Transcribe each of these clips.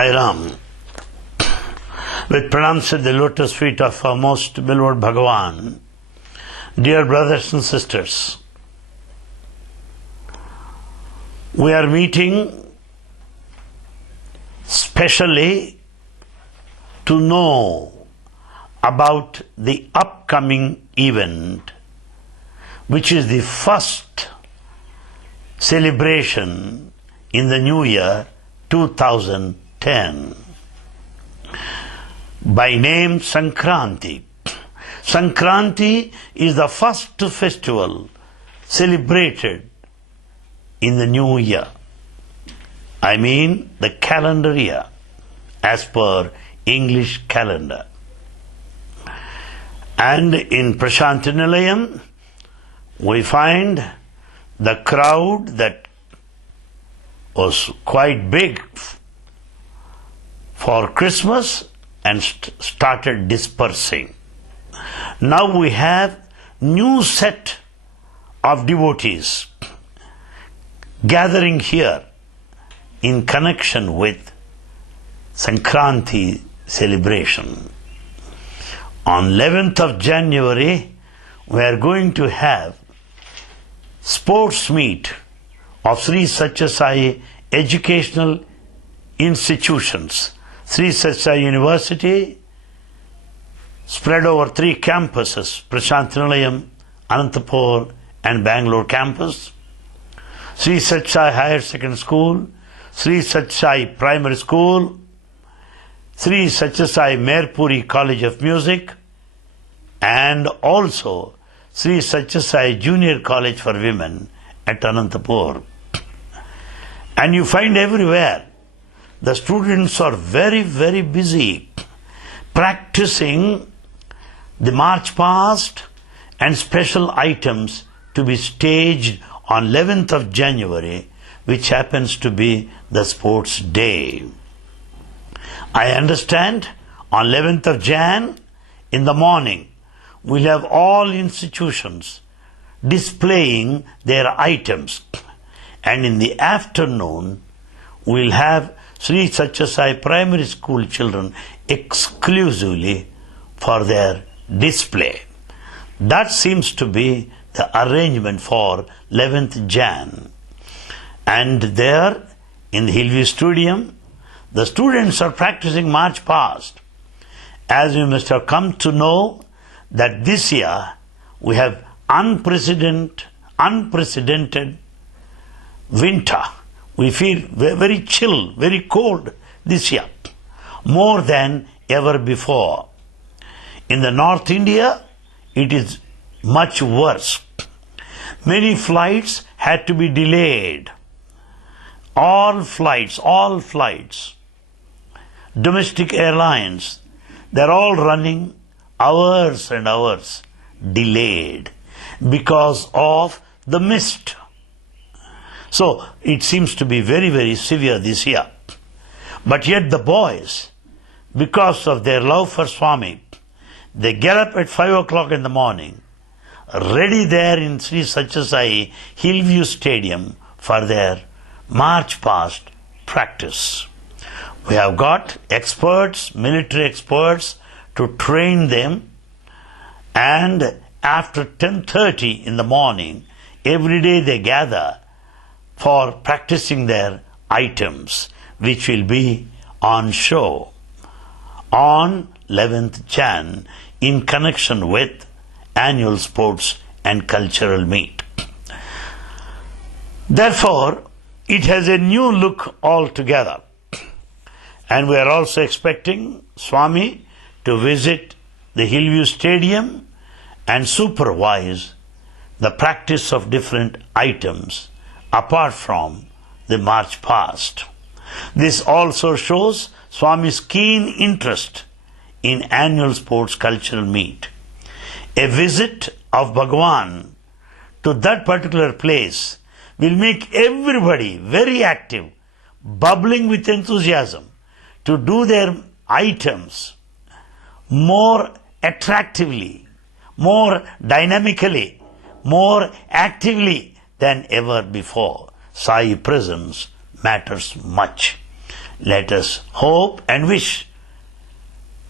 Sai Ram, with pranams at the lotus feet of our most beloved Bhagavan, dear brothers and sisters, we are meeting specially to know about the upcoming event, which is the first celebration in the new year 2010, by name Sankranti. Sankranti is the first festival celebrated in the new year. I mean the calendar year, as per English calendar. And in Prashanti Nilayam, we find the crowd that was quite big for Christmas and started dispersing. Now we have new set of devotees gathering here in connection with Sankranti celebration. On 11th of January, we are going to have sports meet of Sri Satya Sai educational institutions. Sri Satya Sai University, spread over 3 campuses, Prashanti Nilayam, Anantapur and Bangalore campus, Sri Satya Sai Higher Secondary School, Sri Satya Sai Primary School, Sri Satya Sai Merpuri College of Music, and also Sri Satya Sai Junior College for Women at Anantapur. And you find everywhere the students are very, very busy practicing the march past and special items to be staged on 11th of January, which happens to be the sports day. I understand on 11th of Jan in the morning we'll have all institutions displaying their items, and in the afternoon we'll have Sri Satya Sai Primary School children exclusively for their display. That seems to be the arrangement for 11th Jan. And there in the Hillview Stadium, the students are practicing march past. As you must have come to know that this year we have unprecedented winter. We feel very chill, very cold this year, more than ever before. In the North India, it is much worse. Many flights had to be delayed. All flights, domestic airlines, they're all running hours and hours delayed because of the mist. So it seems to be very, very severe this year. But yet the boys, because of their love for Swami, they get up at 5 o'clock in the morning, ready there in Sri Satya Sai Hillview Stadium for their march past practice. We have got experts, military experts, to train them, and after 10:30 in the morning, every day they gather for practicing their items, which will be on show on 11th Jan in connection with annual sports and cultural meet. Therefore, it has a new look altogether. And we are also expecting Swami to visit the Hillview Stadium and supervise the practice of different items apart from the march past. This also shows Swami's keen interest in annual sports cultural meet. A visit of Bhagavan to that particular place will make everybody very active, bubbling with enthusiasm to do their items more attractively, more dynamically, more actively than ever before. Sai presence matters much. Let us hope and wish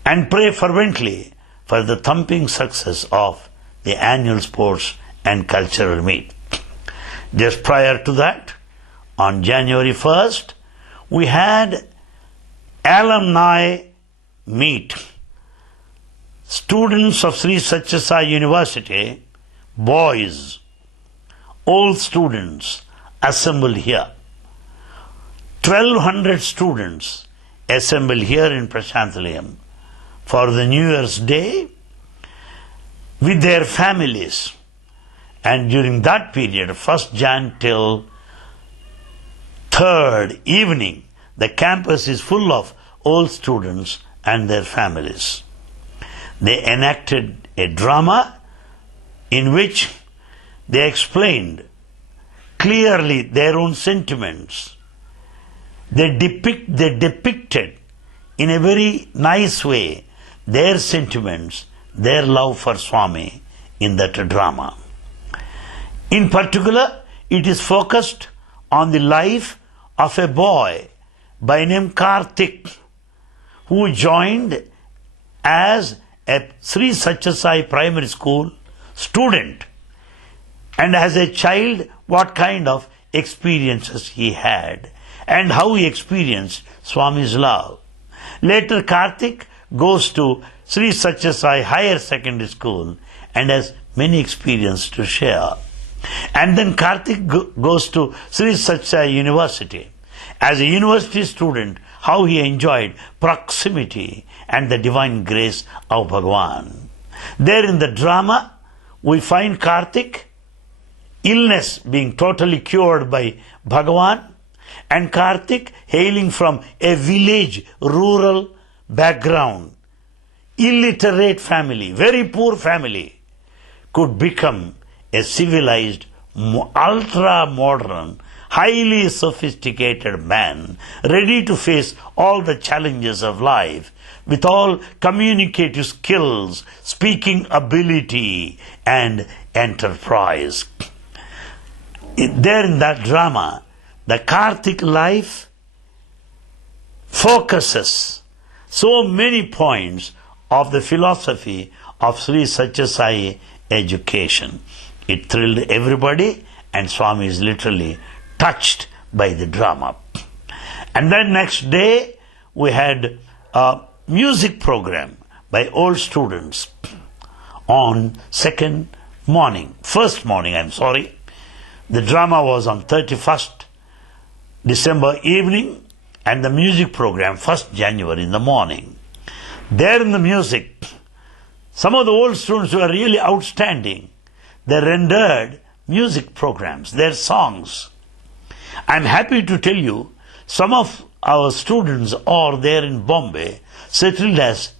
and pray fervently for the thumping success of the annual sports and cultural meet. Just prior to that, on January 1st, we had alumni meet. Students of Sri Sathya Sai University, boys, old students assembled here. 1,200 students assembled here in Prashanti Nilayam for the New Year's Day with their families. And during that period, 1st Jan till 3rd evening, the campus is full of old students and their families. They enacted a drama in which they explained clearly their own sentiments. They depicted in a very nice way their sentiments, their love for Swami in that drama. In particular, it is focused on the life of a boy by name Karthik, who joined as a Sri Sathya Sai primary school student, and as a child what kind of experiences he had and how he experienced Swami's love. Later Karthik goes to Sri Sathya Sai Higher Secondary School and has many experiences to share. And then Karthik goes to Sri Sathya Sai University. As a university student, how he enjoyed proximity and the divine grace of Bhagavan. There in the drama, we find Karthik, illness being totally cured by Bhagavan, and Karthik hailing from a village, rural background, illiterate family, very poor family, could become a civilized, ultra-modern, highly sophisticated man, ready to face all the challenges of life, with all communicative skills, speaking ability, and enterprise. There in that drama, the Karthik life focuses so many points of the philosophy of Sri Sathya Sai education. It thrilled everybody, and Swami is literally touched by the drama. And then next day we had a music program by old students on first morning. The drama was on 31st December evening, and the music program 1st January in the morning. There in the music, some of the old students who are really outstanding, they rendered music programs, their songs. I'm happy to tell you, some of our students are there in Bombay, settled as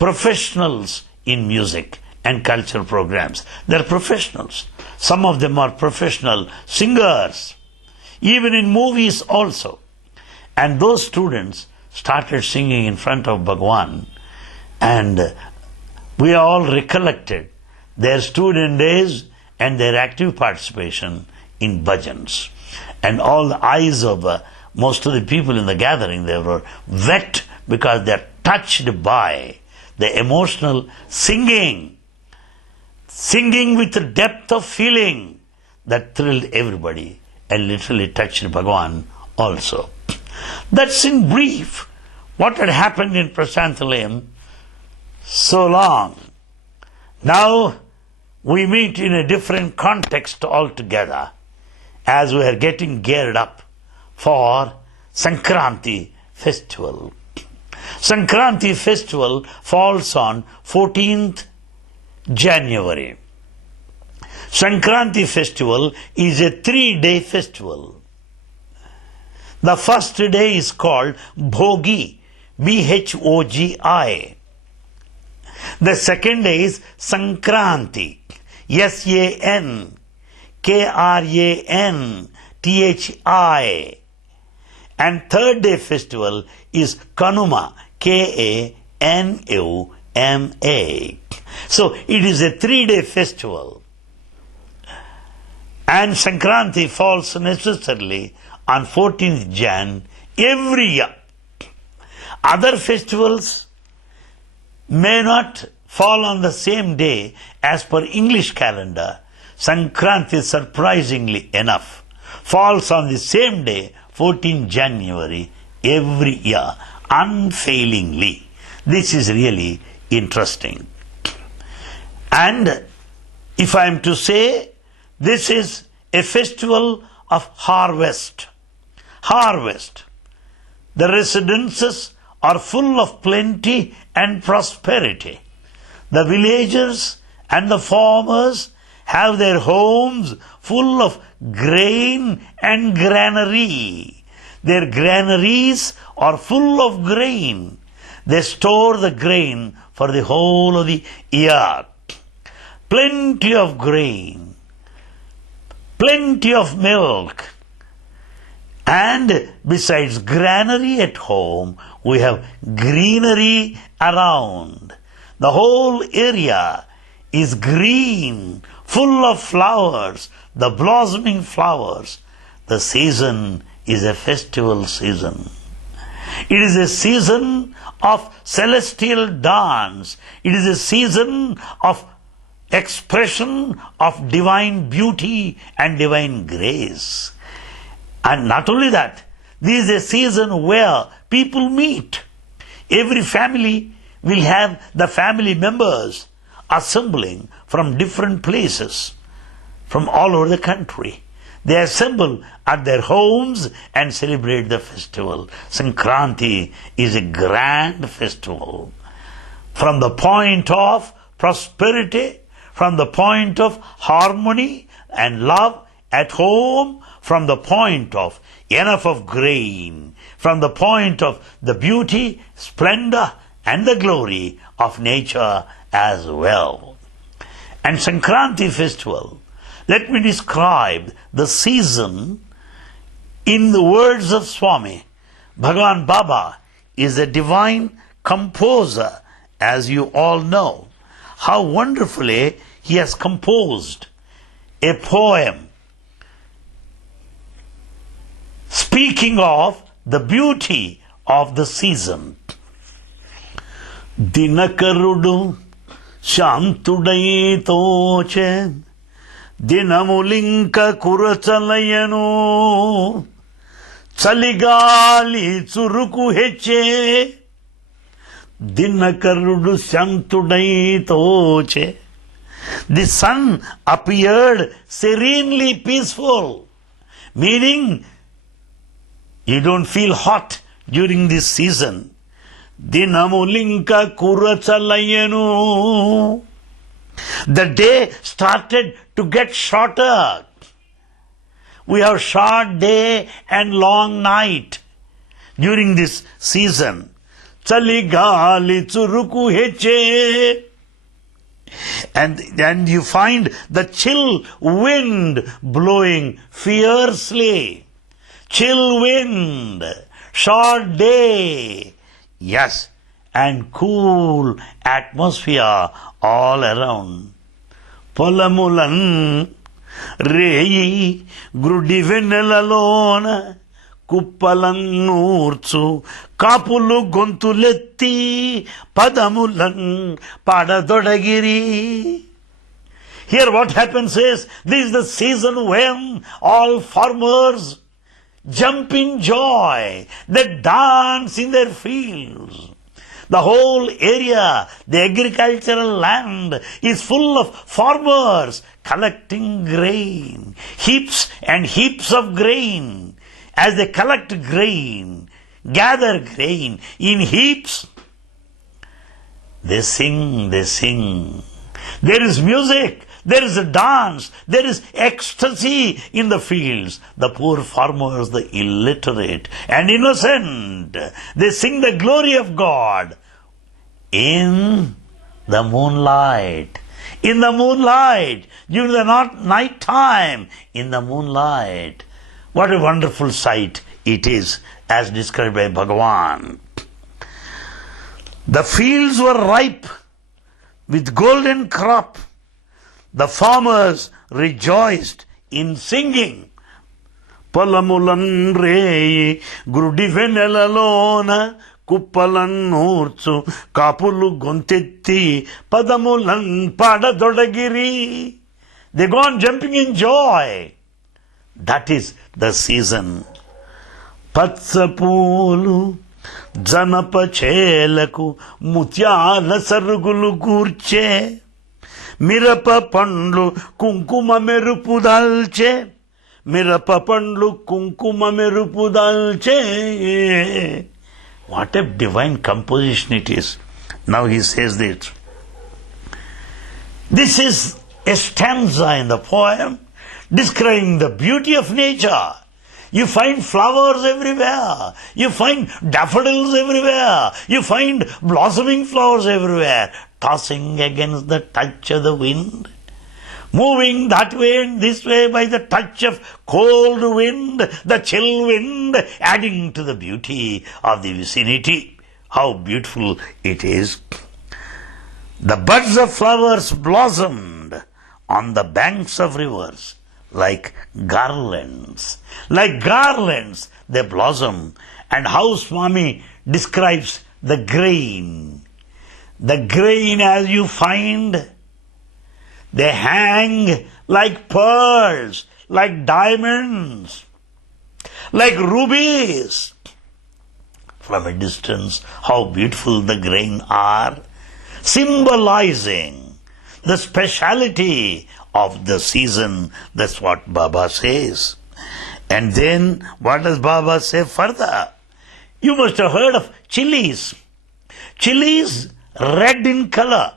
professionals in music and cultural programs. They're professionals. Some of them are professional singers, even in movies also. And those students started singing in front of Bhagwan, and we all recollected their student days and their active participation in bhajans. And all the eyes of most of the people in the gathering, they were wet because they are touched by the emotional singing with the depth of feeling that thrilled everybody and literally touched Bhagavan also. That's in brief what had happened in Prashanti Nilayam so long. Now we meet in a different context altogether, as we are getting geared up for Sankranti festival. Sankranti festival falls on 14th January. Sankranti festival is a 3-day festival. The first day is called Bhogi, Bhogi. The second day is Sankranti, Sankranthi. And third day festival is Kanuma, Kanuma. So it is a 3-day festival. And Sankranti falls necessarily on 14th Jan every year. Other festivals may not fall on the same day as per English calendar. Sankranti, surprisingly enough, falls on the same day, 14 January, every year, unfailingly. This is really interesting. And if I am to say, this is a festival of harvest. Harvest. The residences are full of plenty and prosperity. The villagers and the farmers have their homes full of grain and granary. Their granaries are full of grain. They store the grain for the whole of the year. Plenty of grain, plenty of milk. And besides granary at home, we have greenery around. The whole area is green, full of flowers, the blossoming flowers. The season is a festival season. It is a season of celestial dance. It is a season of expression of divine beauty and divine grace. And not only that, this is a season where people meet. Every family will have the family members assembling from different places, from all over the country. They assemble at their homes and celebrate the festival. Sankranti is a grand festival. From the point of prosperity, from the point of harmony and love at home, from the point of enough of grain, from the point of the beauty, splendor, and the glory of nature as well. And Sankranti festival, let me describe the season in the words of Swami. Bhagavan Baba is a divine composer, as you all know. How wonderfully he has composed a poem speaking of the beauty of the season. Dinakarudu Shantudai Toche Dinamulinka Kurachalayanu Chaligali Churuku Heche Dinakarudu Shantudai Toche. The sun appeared serenely peaceful, meaning you don't feel hot during this season. Dinamulinka Kurachalayanu. The day started to get shorter. We have short day and long night during this season. Chaligali churuku heche. And you find the chill wind blowing fiercely. Chill wind, short day, yes, and cool atmosphere all around. Polamulan reyi grudivenelalona kuppalangnurchu kapulu gontuletti padamulan padadodagiri. Here what happens is, this is the season when all farmers jump in joy, they dance in their fields. The whole area, the agricultural land is full of farmers collecting grain, heaps and heaps of grain. As they collect grain, gather grain in heaps, they sing, they sing. There is music. There is a dance, there is ecstasy in the fields. The poor farmers, the illiterate and innocent, they sing the glory of God in the moonlight. In the moonlight, during the night time, in the moonlight. What a wonderful sight it is, as described by Bhagavan. The fields were ripe with golden crop. The farmers rejoiced in singing. Palamulan rei grudivenelalona కుప్పలన్నూర్చు కాపులు గొంతెత్తి పదములన్ పాడదొడగిరి. They go on jumping in joy. That is the season. పచ్చపూలు జనప చేలకు ముత్యాల సరుగులు కూర్చే, మిరప పండ్లు కుంకుమ మెరుపు దాల్చే, మిరప పండ్లు కుంకుమ మెరుపు దాల్చే. What a divine composition it is. Now he says this. This is a stanza in the poem describing the beauty of nature. You find flowers everywhere. You find daffodils everywhere. You find blossoming flowers everywhere, tossing against the touch of the wind, moving that way and this way by the touch of cold wind, the chill wind, adding to the beauty of the vicinity. How beautiful it is. The buds of flowers blossomed on the banks of rivers like garlands. Like garlands they blossom. And how Swami describes the grain. The grain, as you find, they hang like pearls, like diamonds, like rubies. From a distance, how beautiful the grain are, symbolizing the speciality of the season. That's what Baba says. And then what does Baba say further? You must have heard of chilies. Chilies red in color.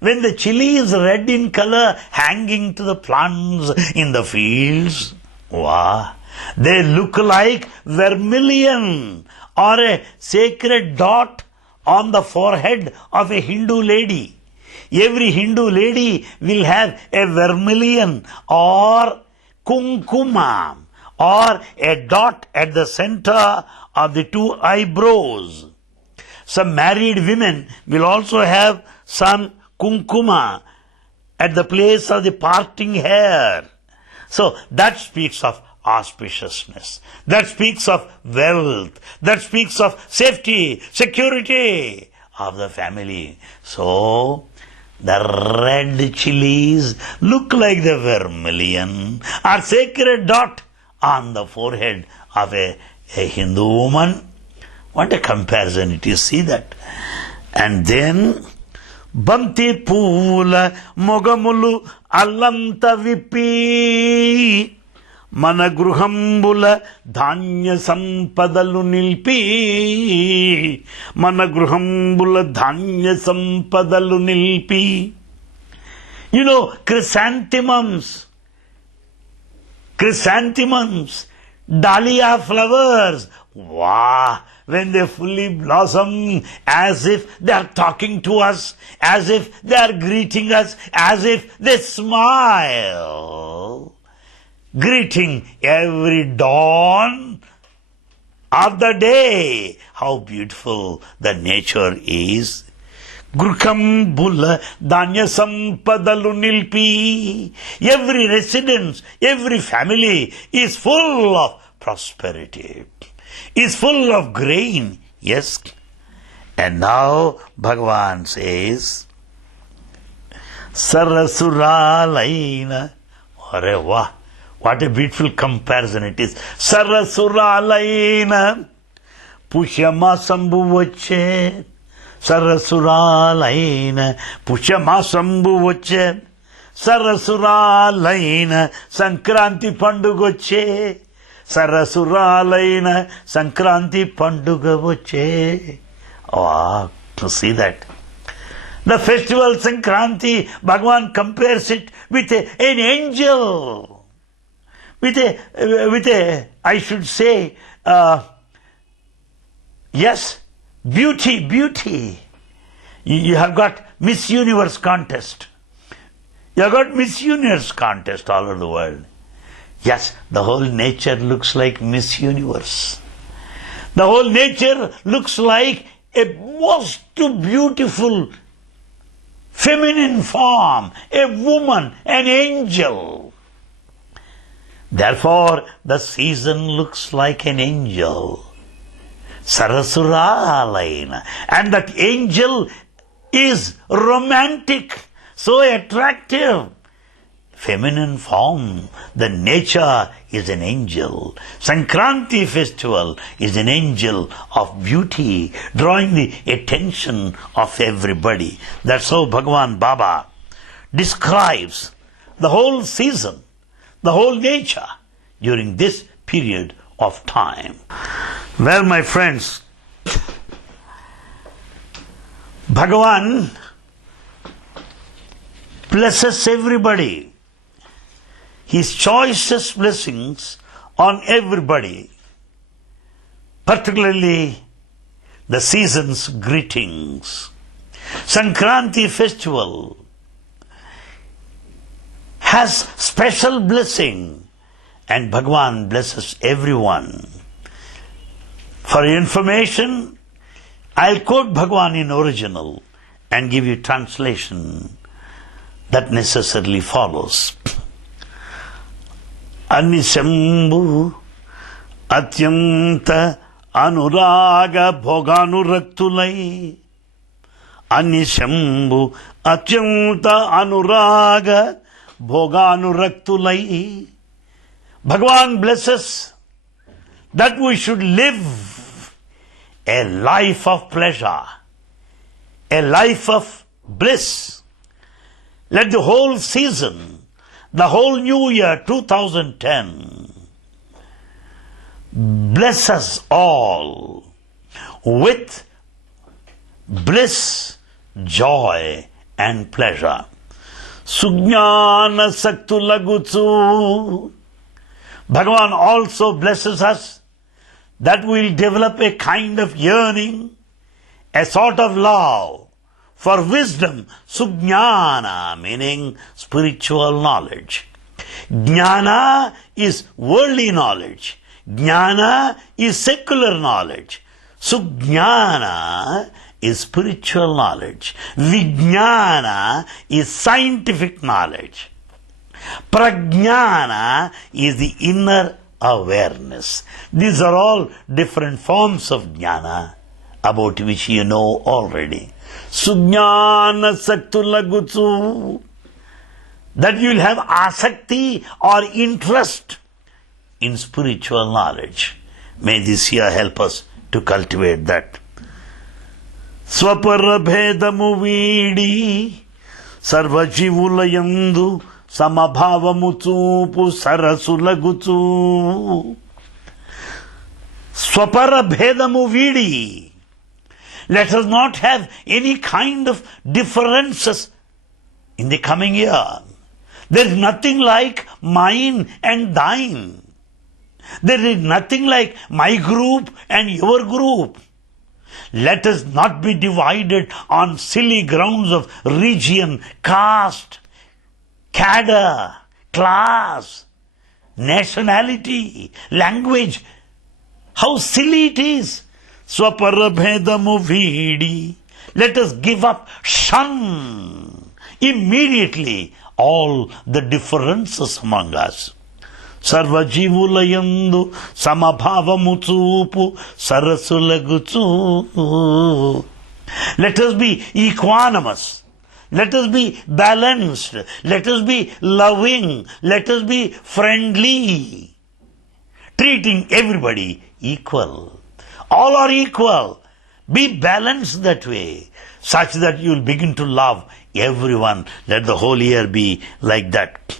When the chili is red in color, hanging to the plants in the fields, wow, they look like vermilion or a sacred dot on the forehead of a Hindu lady. Every Hindu lady will have a vermilion or kunkuma or a dot at the center of the two eyebrows. Some married women will also have some kunkuma at the place of the parting hair. So that speaks of auspiciousness. That speaks of wealth. That speaks of safety, security of the family. So the red chilies look like the vermilion or sacred dot on the forehead of a Hindu woman. What a comparison it is. See that. And then బంతి పూల మొగములు అల్లంత విప్పి, మన గృహంబుల ధాన్య సంపదలు నిల్పి, మన గృహంబుల ధాన్య సంపదలు నిల్పి. You know, chrysanthemums, dahlia flowers, wow, when they fully blossom, as if they are talking to us, as if they are greeting us, as if they smile, greeting every dawn of the day. How beautiful the nature is. Grukhambula Danya Sampadalu Nilpi. Every residence, every family is full of prosperity, is full of grain. Yes. And now Bhagavan says, Sarasuralaina. Arre wah, what a beautiful comparison it is. Sarasuralaina Pushyama Sambhuvache. Sarasuralaina Pushyama Sambhuvache. Sarasuralaina Sankranti Pandugoche. Sarasuralaina Sankranti Pandugavoche. Oh, to see that. The festival Sankranti, Bhagavan compares it with an angel. With a, I should say, yes, beauty. You have got Miss Universe contest. You have got Miss Universe contest all over the world. Yes, the whole nature looks like Miss Universe. The whole nature looks like a most beautiful feminine form, a woman, an angel. Therefore, the season looks like an angel. Sarasuralayana. And that angel is romantic, so attractive. Feminine form, the nature is an angel. Sankranti festival is an angel of beauty, drawing the attention of everybody. That's how Bhagavan Baba describes the whole season, the whole nature during this period of time. Well, my friends, Bhagavan blesses everybody. His choicest blessings on everybody, particularly the season's greetings. Sankranti festival has special blessing, and Bhagavan blesses everyone. For your information, I'll quote Bhagavan in original and give you translation that necessarily follows. Anisambhu atyanta anuraga bhoganuраktulai. Anisambhu atyanta anuraga bhoganuраktulai. Bhagavan blesses that we should live a life of pleasure, a life of bliss. Let the whole season, the whole new year 2010, bless us all with bliss, joy and pleasure. Sujnana saktulagutsu. Bhagavan also blesses us that we'll develop a kind of yearning, a sort of love for wisdom. Sujnana meaning spiritual knowledge. Jnana is worldly knowledge. Jnana is secular knowledge. Sujnana is spiritual knowledge. Vijnana is scientific knowledge. Prajnana is the inner awareness. These are all different forms of jnana about which you know already. Sujnana saktulagutsu. That you will have asakti or interest in spiritual knowledge. May this year help us to cultivate that. Swaparabhedamu vidi sarvajivulayandu samabhavamu chupu sarasulaguchu. Swaparabhedamu vidi. Let us not have any kind of differences in the coming year. There is nothing like mine and thine. There is nothing like my group and your group. Let us not be divided on silly grounds of region, caste, cadre, class, nationality, language. How silly it is. Swaparabhedamu vidi. Let us give up, shun immediately all the differences among us. Sarvajivulayandu samabhavamu chupu sarasulaguchu. Let us be equanimous. Let us be balanced. Let us be loving. Let us be friendly. Treating everybody equal. All are equal. Be balanced that way, such that you will begin to love everyone. Let the whole year be like that.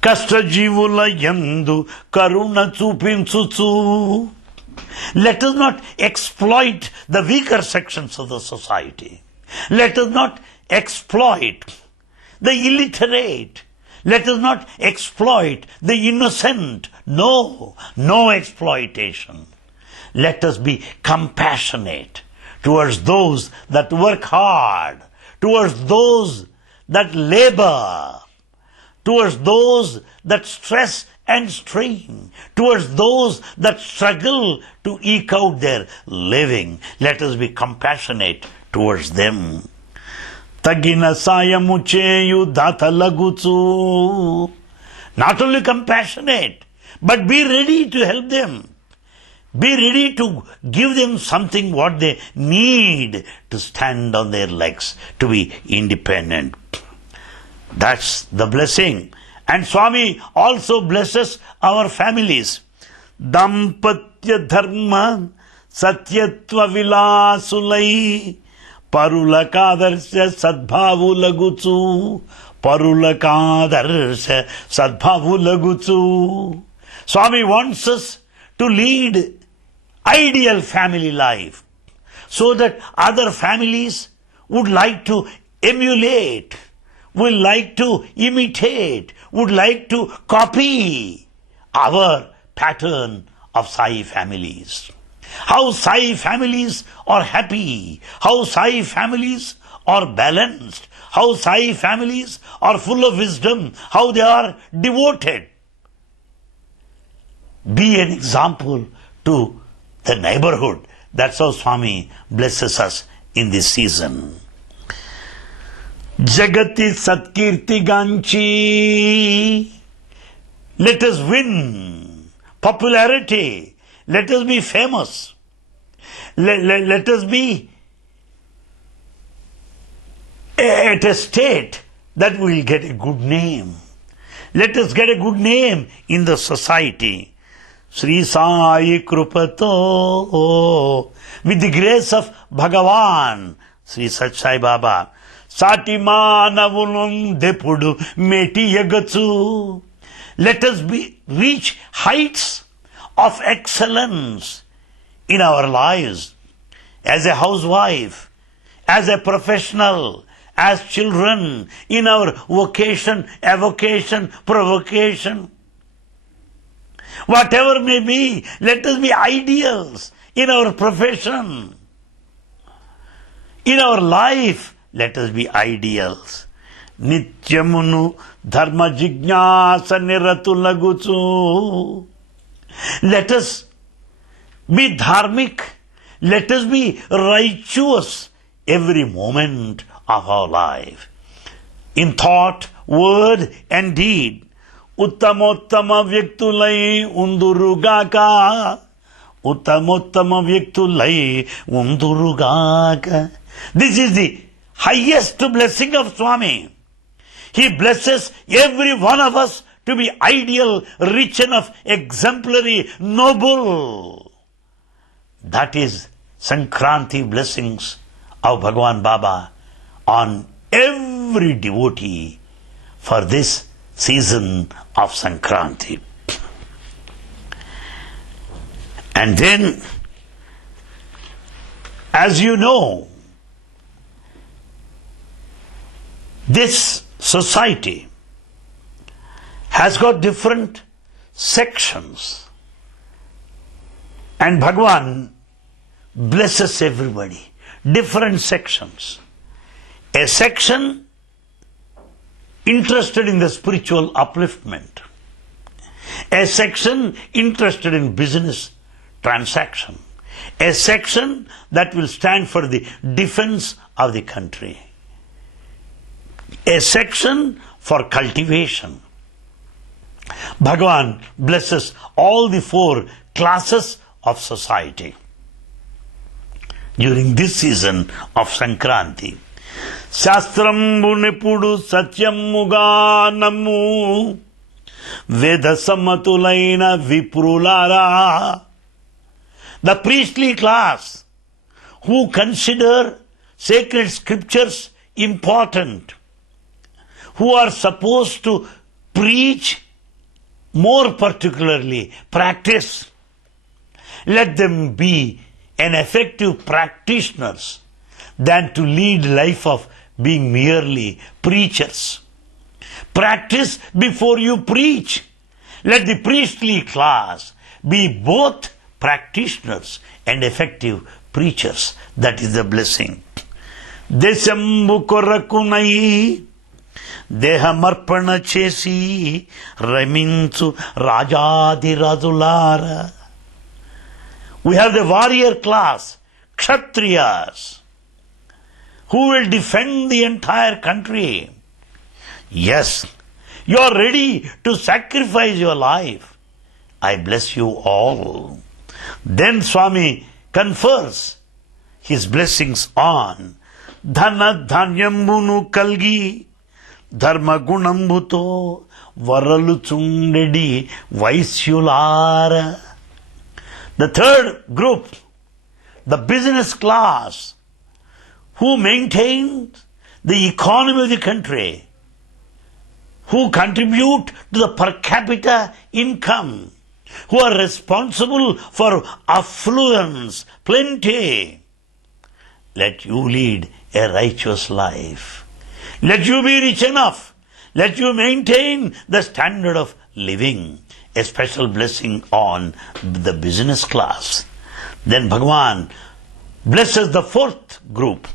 Kastajivulayandu karuna chupinchuchu. Let us not exploit the weaker sections of the society. Let us not exploit the illiterate. Let us not exploit the innocent. No exploitation. Let us be compassionate towards those that work hard, towards those that labor, towards those that stress and strain, towards those that struggle to eke out their living. Let us be compassionate towards them. Tagina sayamucheyu datalaguchu. Not only compassionate, but be ready to help them. Be ready to give them something what they need to stand on their legs, to be independent. That's the blessing. And Swami also blesses our families. Dampatya dharma satyatva vilasulai parulakadarsya sadbhavu lagutsu parulakadarsya sadbhavu lagutsu. Swami wants us to lead ideal family life so that other families would like to emulate, would like to imitate, would like to copy our pattern of Sai families. How Sai families are happy, how Sai families are balanced, how Sai families are full of wisdom, how they are devoted. Be an example to the neighborhood. That's how Swami blesses us in this season. Jagati Satkirti Ganchi. Let us win popularity. Let us be famous. Let us be at a state that we will get a good name. Let us get a good name in the society. Sri Sai Krupato, with the grace of Bhagavan, Sri Sat Sai Baba, Sati Manavunum Depudu Meti Yagatsu. Let us reach heights of excellence in our lives, as a housewife, as a professional, as children, in our vocation, avocation, provocation. Whatever may be, let us be ideals in our profession. In our life, let us be ideals. Nityamunu dharma jignasa niratu lagutsu. Let us be dharmic. Let us be righteous every moment of our life. In thought, word and deed. Uttamottama vyaktulai undurugaka. Uttamottama vyaktulai undurugaka. This is the highest blessing of Swami. He blesses every one of us to be ideal, rich enough, exemplary, noble. That is Sankranti blessings of Bhagavan Baba on every devotee for this season of Sankranti. And then, as you know, this society has got different sections, and Bhagavan blesses everybody. Different sections. A section interested in the spiritual upliftment. A section interested in business transaction. A section that will stand for the defense of the country. A section for cultivation. Bhagavan blesses all the four classes of society during this season of Sankranti. Shastrambu nipudu satyammuga namu Veda samatulaina viprulara. The priestly class who consider sacred scriptures important, who are supposed to preach, more particularly practice. Let them be an effective practitioners than to lead life of being merely preachers. Practice before you preach. Let the priestly class be both practitioners and effective preachers. That is the blessing. Desambu korakunai Dehamarpana chesi Raminsu Rajadi Razulara. We have the warrior class, Kshatriyas, who will defend the entire country. Yes, you are ready to sacrifice your life. I bless you all. Then Swami confers his blessings on Dhana Dhanyambunu Kalgi Dharma Gunambuto Varalu Chundedi Vaisyulara. The third group, the business class, who maintains the economy of the country, who contribute to the per capita income, who are responsible for affluence, plenty. Let you lead a righteous life. Let you be rich enough. Let you maintain the standard of living. A special blessing on the business class. Then Bhagavan blesses the fourth group.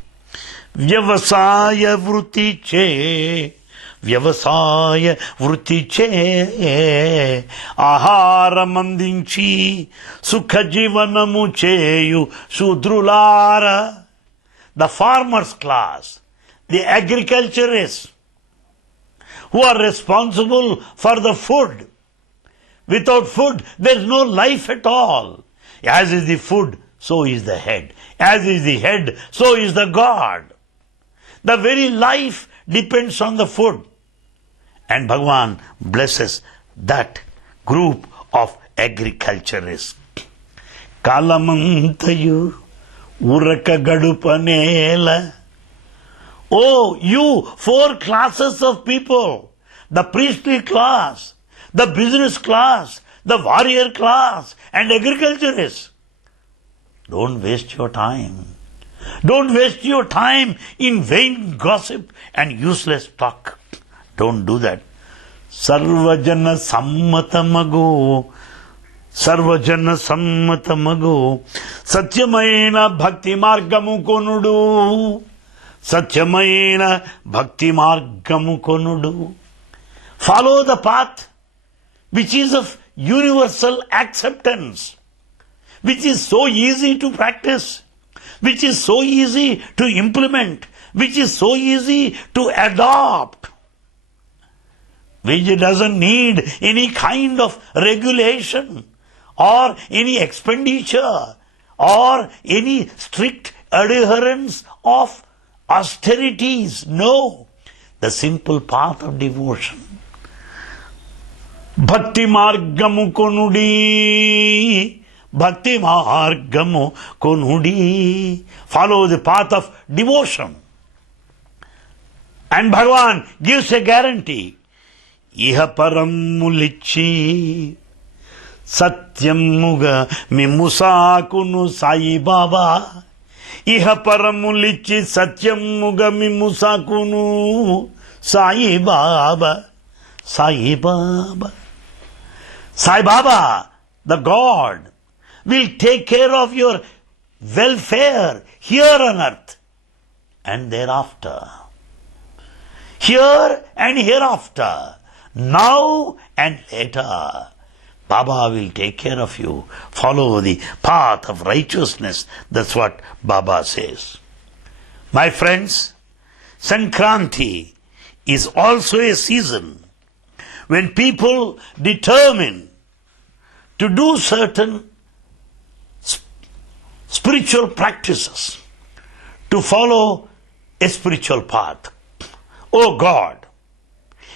Vyavasaya vritti che, Vyavasaya vritti che, Ahara mandinchi, Sukha jivanamu cheyu, Sudrulara. The farmers class, the agriculturists, who are responsible for the food. Without food, there is no life at all. As is the food, so is the head. As is the head, so is the God. The very life depends on the food. And Bhagavan blesses that group of agriculturists. Kalamantayu uraka gadupanela. Oh, you four classes of people, the priestly class, the business class, the warrior class, and agriculturists. Don't waste your time. Don't waste your time in vain gossip and useless talk. Don't do that. Sarvajana sammatamago, Sarvajana sammatamago, Satyamaina bhakti margamu konudu, Satyamaina bhakti margamu konudu. Follow the path which is of universal acceptance, which is so easy to practice, which is so easy to implement, which is so easy to adopt, which doesn't need any kind of regulation or any expenditure or any strict adherence of austerities. No, the simple path of devotion. Bhakti margamu konudi, Bhakti margamu konudi. Follow the path of devotion. And Bhagavan gives a guarantee. Iha param mulichi, Satyam muga mimusa kunu Sai Baba. Iha param mulichi, Satyam muga mimusa kunu Sai Baba. Sai Baba. Sai Baba, the God, will take care of your welfare here on earth and thereafter. Here and hereafter. Now and later. Baba will take care of you. Follow the path of righteousness. That's what Baba says. My friends, Sankranti is also a season when people determine to do certain spiritual practices, to follow a spiritual path. Oh God,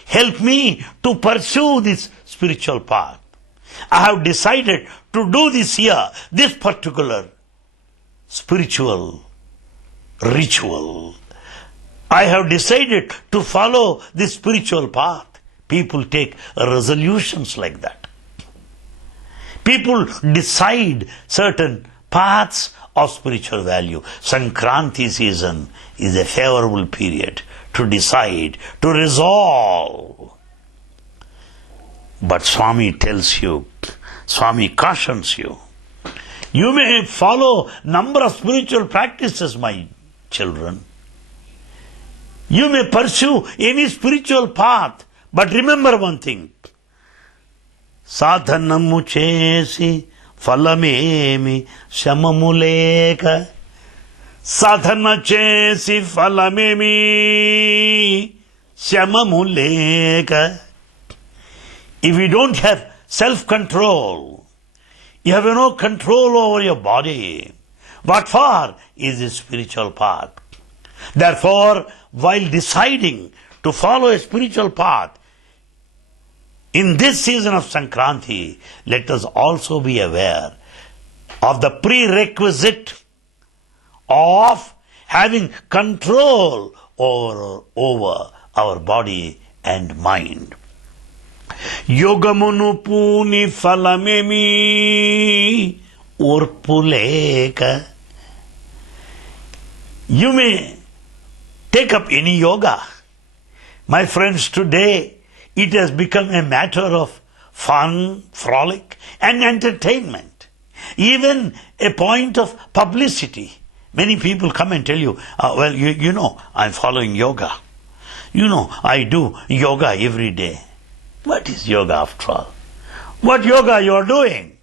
help me to pursue this spiritual path. I have decided to do this year, this particular spiritual ritual. I have decided to follow this spiritual path. People take resolutions like that. People decide certain paths of spiritual value. Sankranti season is a favorable period to decide, to resolve. But Swami tells you, Swami cautions you, you may follow number of spiritual practices, my children. You may pursue any spiritual path, but remember one thing. Sadhanamu chesi falamemi shamamuleka. Sadhana chesi falamemi shamamuleka. If you don't have self-control, You have no control over your body. What for is the spiritual path. Therefore, while deciding to follow a spiritual path, in this season of Sankranti, let us also be aware of the prerequisite of having control over our body and mind. Yogamunu puni falamemi urpuleka. You may take up any yoga. My friends, today it has become a matter of fun, frolic and entertainment. Even a point of publicity. Many people come and tell you, well, you know, I'm following yoga. You know, I do yoga every day. What is yoga after all? What yoga you are doing?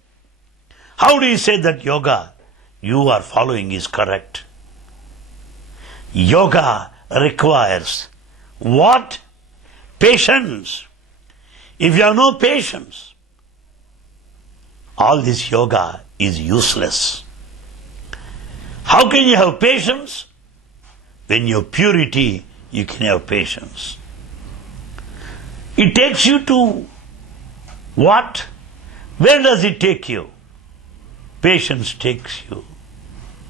How do you say that yoga you are following is correct? Yoga requires what? Patience. If you have no patience, all this yoga is useless. How can you have patience? When you have purity, you can have patience. It takes you to what? Where does it take you? Patience takes you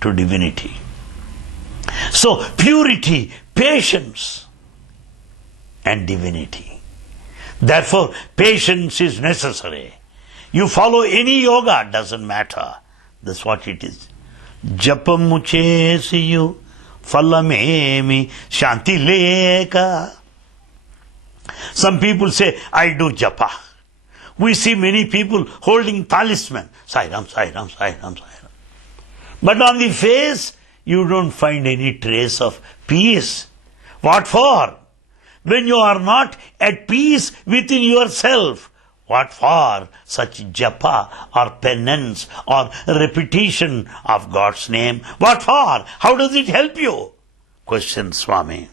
to divinity. So, purity, patience, and divinity. Therefore, patience is necessary. You follow any yoga, doesn't matter. That's what it is. Japam muchesiyu falamemi shanti leka. Some people say, I do japa. We see many people holding talisman. Sairam, Sairam, Sairam, Sairam. But on the face, you don't find any trace of peace. What for? When you are not at peace within yourself, what for such japa or penance or repetition of God's name? What for? How does it help you? Question Swami.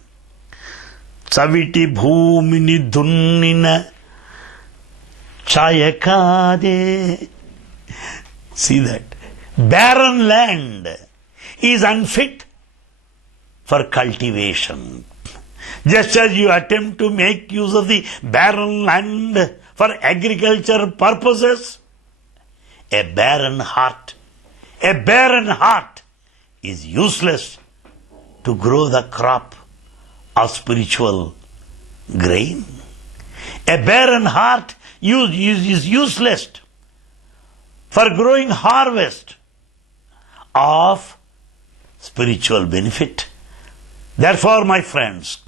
Saviti bhumini dhunnina chayakade. See that? Barren land is unfit for cultivation. Just as you attempt to make use of the barren land for agriculture purposes, a barren heart is useless to grow the crop of spiritual grain. A barren heart is useless for growing harvest of spiritual benefit. Therefore, my friends,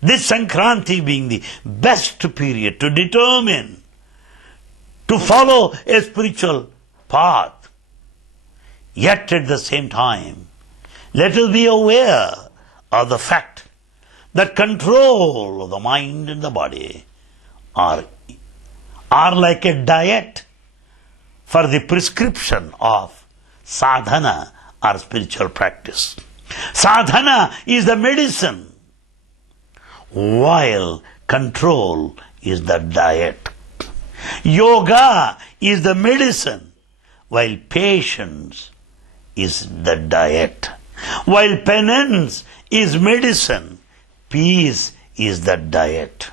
this Sankranti being the best period to determine to follow a spiritual path, yet at the same time, let us be aware of the fact that control of the mind and the body are like a diet for the prescription of sadhana or spiritual practice. Sadhana is the medicine, while control is the diet. Yoga is the medicine, while patience is the diet. While penance is medicine, peace is the diet.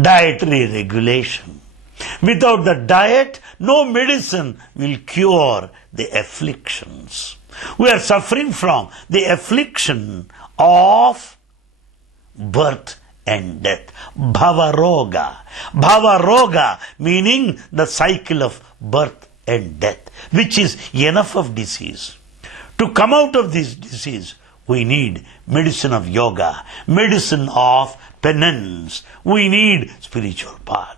Dietary regulation. Without the diet, no medicine will cure the afflictions. We are suffering from the affliction of birth and death. Bhavaroga. Bhavaroga meaning the cycle of birth and death, which is enough of disease. To come out of this disease, we need medicine of yoga, medicine of penance. We need spiritual path.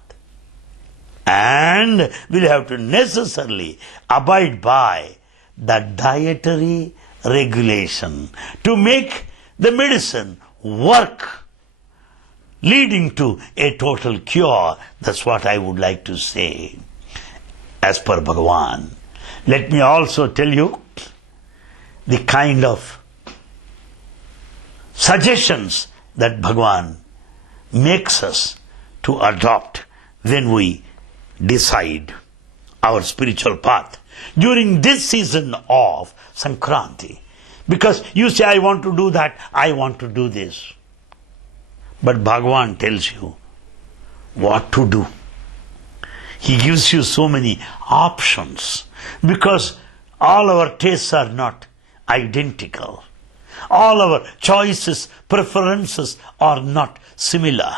And we'll have to necessarily abide by the dietary regulation to make the medicine work, leading to a total cure. That's what I would like to say as per Bhagavan. Let me also tell you the kind of suggestions that Bhagavan makes us to adopt when we decide our spiritual path during this season of Sankranti. Because you say, I want to do that, I want to do this. But Bhagavan tells you what to do. He gives you so many options because all our tastes are not identical. All our choices, preferences are not similar.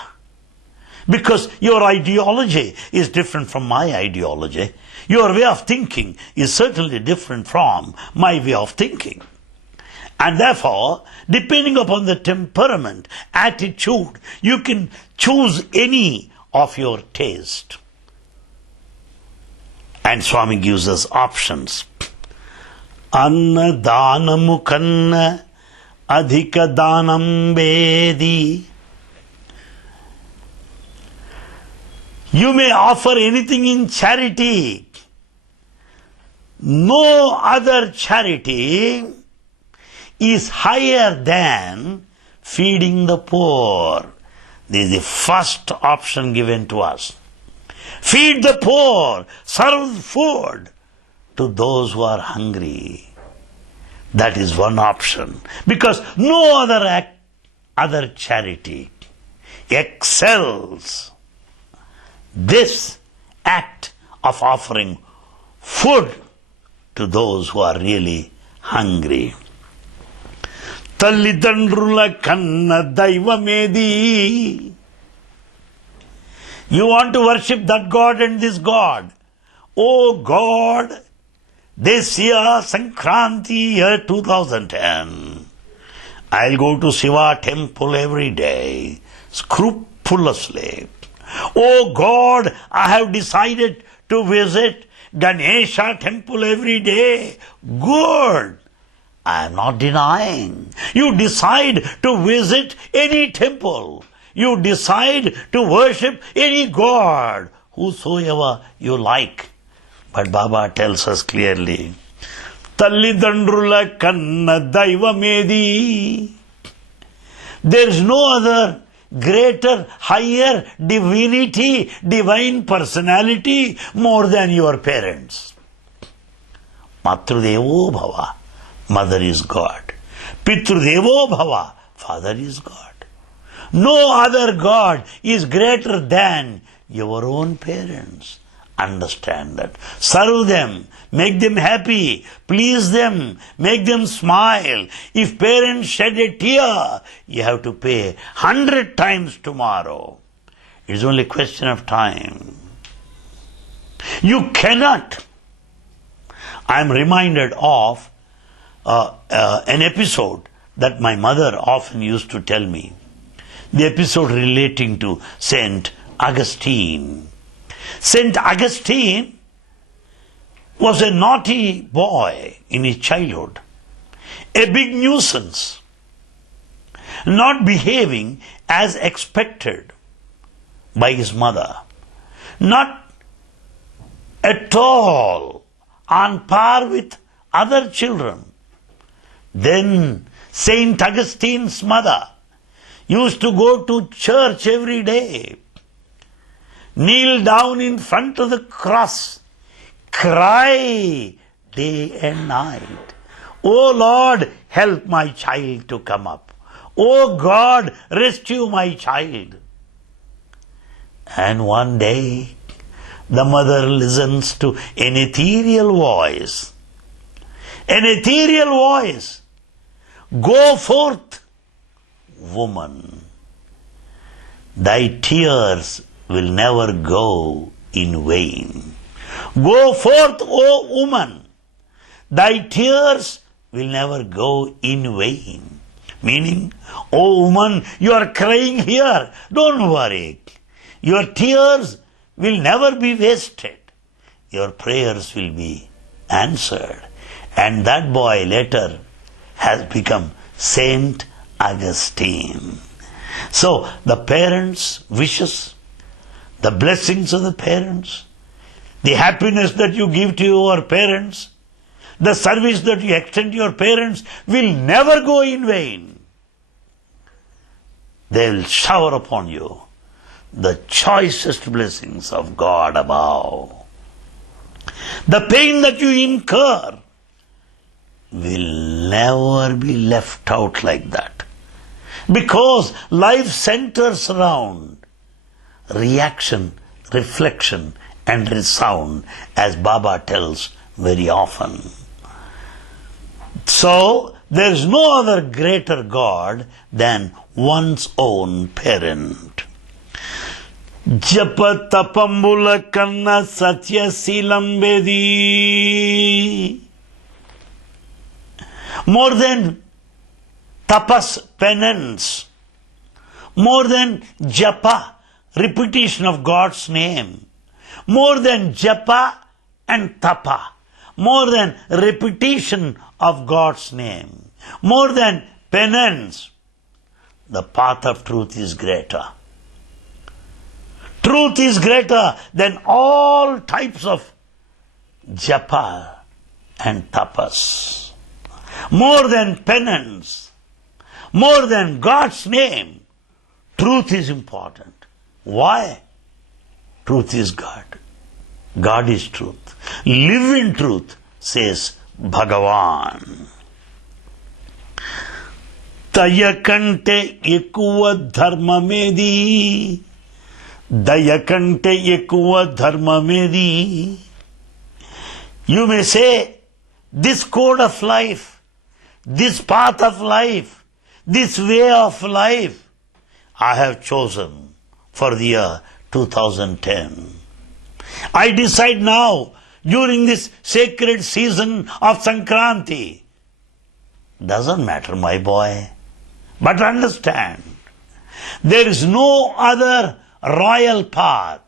Because your ideology is different from my ideology. Your way of thinking is certainly different from my way of thinking. And therefore, depending upon the temperament, attitude, you can choose any of your taste. And Swami gives us options. Anna danamu kanna adhika danam vedi. You may offer anything in charity. No other charity is higher than feeding the poor. This is the first option given to us. Feed the poor, serve food to those who are hungry. That is one option. Because no other charity excels this act of offering food to those who are really hungry. Tallidandrula kanna daivamedi. You want to worship that God and this God. Oh God, this year, Sankranti year 2010, I'll go to Shiva temple every day, scrupulously. Oh God, I have decided to visit Ganesha temple every day. Good. I am not denying. You decide to visit any temple. You decide to worship any God, whosoever you like. But Baba tells us clearly, Tallidandrula kanna daivamedi. There is no other greater, higher divinity, divine personality more than your parents. Matrudevo bhava, mother is God. Pitrudevo bhava, father is God. No other God is greater than your own parents. Understand that. Serve them, make them happy, please them, make them smile. If parents shed a tear, you have to pay 100 times tomorrow. It's only a question of time. You cannot. I am reminded of an episode that my mother often used to tell me. The episode relating to Saint Augustine. Saint Augustine was a naughty boy in his childhood, a big nuisance, not behaving as expected by his mother, not at all on par with other children. Then Saint Augustine's mother used to go to church every day, kneel down in front of the cross, cry day and night. Oh Lord, help my child to come up. Oh God, rescue my child. And one day, the mother listens to an ethereal voice. An ethereal voice. Go forth, woman. Thy tears will never go in vain. Go forth, O woman. Thy tears will never go in vain. Meaning, O woman, you are crying here. Don't worry. Your tears will never be wasted. Your prayers will be answered. And that boy later has become Saint Augustine. So, the parents' wishes, the blessings of the parents, the happiness that you give to your parents, the service that you extend to your parents will never go in vain. They will shower upon you the choicest blessings of God above. The pain that you incur will never be left out like that. Because life centers around reaction, reflection and resound, as Baba tells very often. So, there is no other greater God than one's own parent. Japa tapambula kanna satya silambedi. More than tapas, penance, more than japa, repetition of God's name, more than japa and tapa, more than repetition of God's name, more than penance, the path of truth is greater. Truth is greater than all types of japa and tapas. More than penance, more than God's name, truth is important. Why? Truth is God. God is truth. Live in truth, says Bhagavan. Dayakante ekuva dharmamedi. Dayakante ekuva dharmamedi. You may say, this code of life, this path of life, this way of life, I have chosen for the year 2010. I decide now, during this sacred season of Sankranti. Doesn't matter, my boy. But understand, there is no other royal path,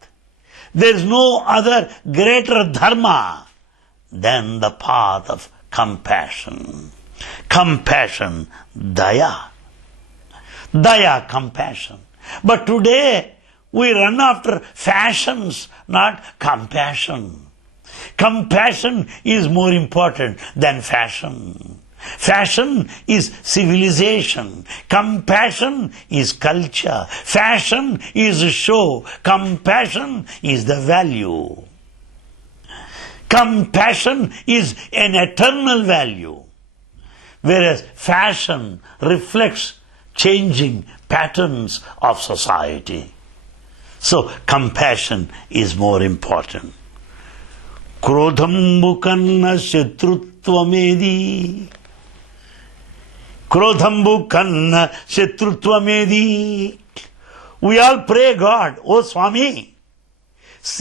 there is no other greater dharma than the path of compassion. Compassion, daya. Daya, compassion. But today, we run after fashions, not compassion. Compassion is more important than fashion. Fashion is civilization. Compassion is culture. Fashion is show. Compassion is the value. Compassion is an eternal value. Whereas fashion reflects changing patterns of society. So compassion is more important. Krodhambu kanna shatrutvamedi. Krodhambu kanna shatrutvamedi. We all pray God, oh Swami,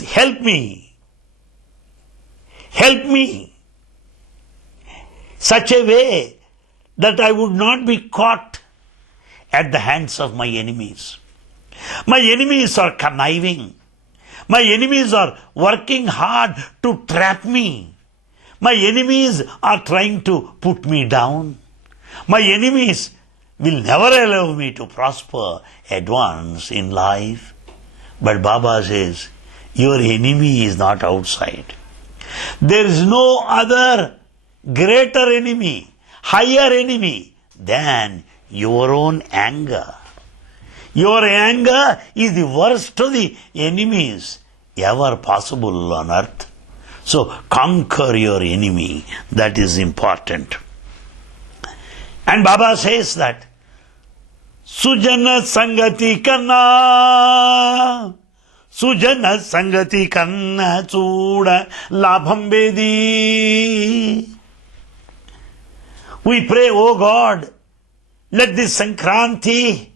help me. Help me. Such a way that I would not be caught at the hands of my enemies. My enemies are conniving. My enemies are working hard to trap me. My enemies are trying to put me down. My enemies will never allow me to prosper, advance in life. But Baba says, your enemy is not outside. There is no other greater enemy, higher enemy than your own anger. Your anger is the worst of the enemies ever possible on earth. So conquer your enemy. That is important. And Baba says that Sujana Sangati Kanna Sujana Sangati Kanna Chuda Labham Vedi. We pray, oh God, let this Sankranti,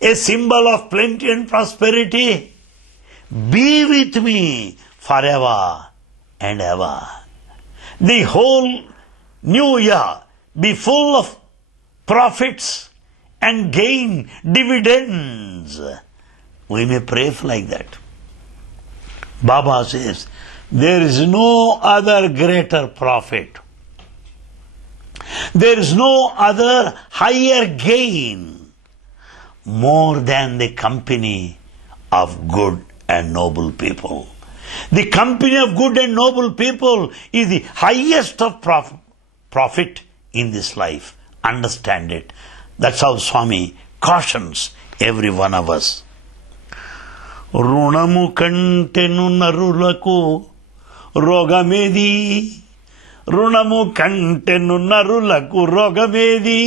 a symbol of plenty and prosperity, be with me forever and ever. The whole new year be full of profits and gain dividends. We may pray like that. Baba says, there is no other greater profit. There is no other higher gain more than the company of good and noble people. The company of good and noble people is the highest of profit in this life. Understand it. That's how Swami cautions every one of us. Runamu kantenu narulaku రోగమేది, రుణము కంటెను నరులకు రోగమేది.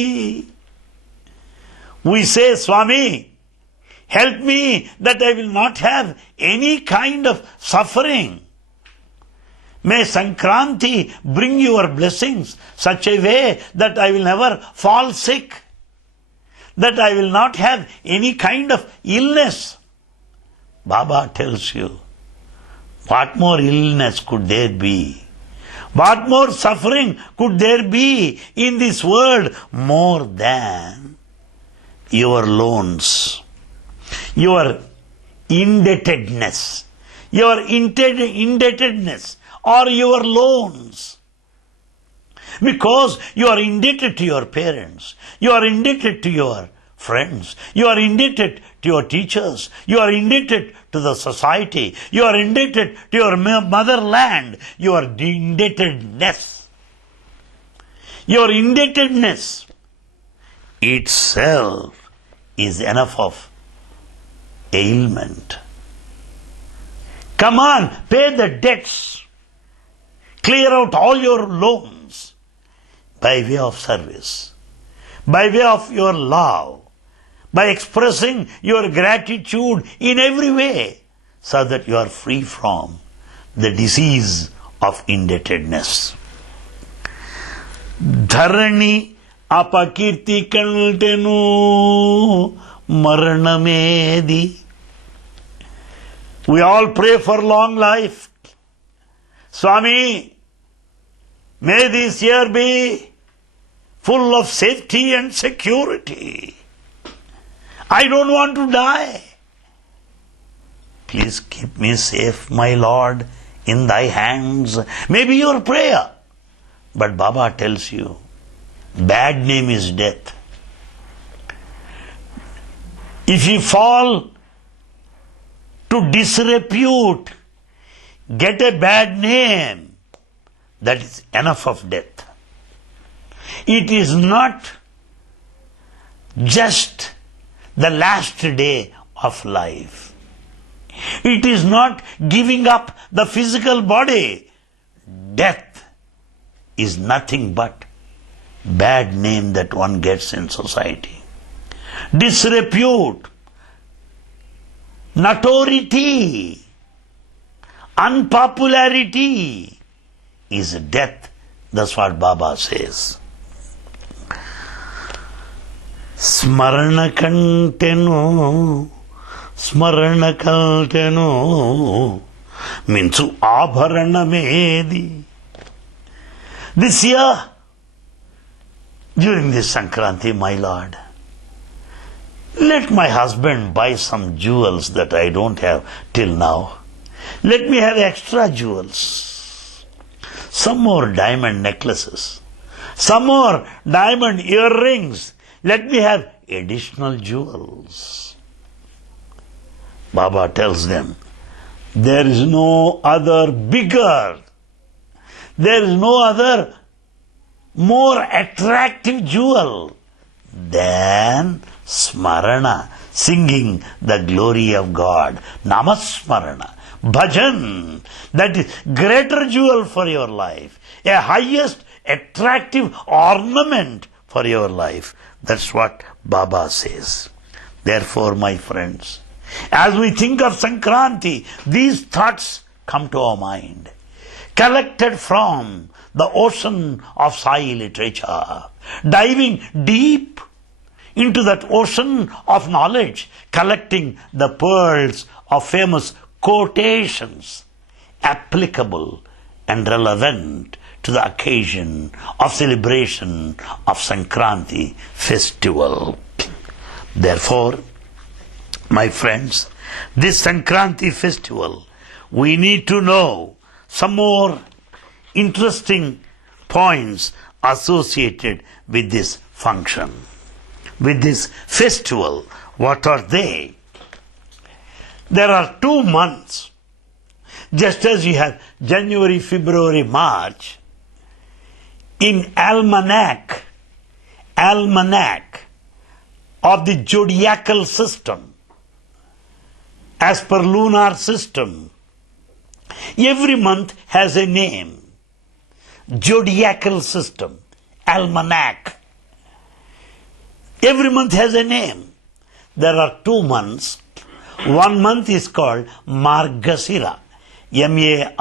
We say, Swami, help me that I will not have any kind of suffering. May Sankranti bring your blessings such a way that I will never fall sick, that I will not have any kind of illness. Baba tells you, what more illness could there be? What more suffering could there be in this world more than your loans, your indebtedness, or your loans? Because you are indebted to your parents, you are indebted to your friends, you are indebted to your teachers, you are indebted to the society, you are indebted to your motherland, your indebtedness. Your indebtedness itself is enough of ailment. Come on, pay the debts. Clear out all your loans by way of service, by way of your love, by expressing your gratitude in every way, so that you are free from the disease of indebtedness. Dharani apakirti kantenu maranamedi. We all pray for long life. Swami, may this year be full of safety and security. I don't want to die. Please keep me safe, my Lord, in thy hands. Maybe your prayer. But Baba tells you, bad name is death. If you fall to disrepute, get a bad name, that is enough of death. It is not just the last day of life. It is not giving up the physical body. Death is nothing but bad name that one gets in society. Disrepute, notoriety, unpopularity is death. That's what Baba says. Smarana kantenu minsu abharanamedi. This year, during this Sankranti, my Lord, let my husband buy some jewels that I don't have till now. Let me have extra jewels. Some more diamond necklaces. Some more diamond earrings. Let me have additional jewels. Baba tells them, there is no other bigger, there is no other more attractive jewel than smarana, singing the glory of God. Namasmarana, bhajan, that is greater jewel for your life, a highest attractive ornament for your life. That's what Baba says. Therefore, my friends, as we think of Sankranti, these thoughts come to our mind, collected from the ocean of Sai literature, diving deep into that ocean of knowledge, collecting the pearls of famous quotations applicable and relevant to the occasion of celebration of Sankranti festival. Therefore, my friends, this Sankranti festival, we need to know some more interesting points associated with this function, with this festival. What are they? There are 2 months. Just as you have January, February, March, in almanac of the zodiacal system, as per lunar system, Every month has a name. Zodiacal system, almanac. Every month has a name. There are 2 months. One month is called Margasira, Margasira.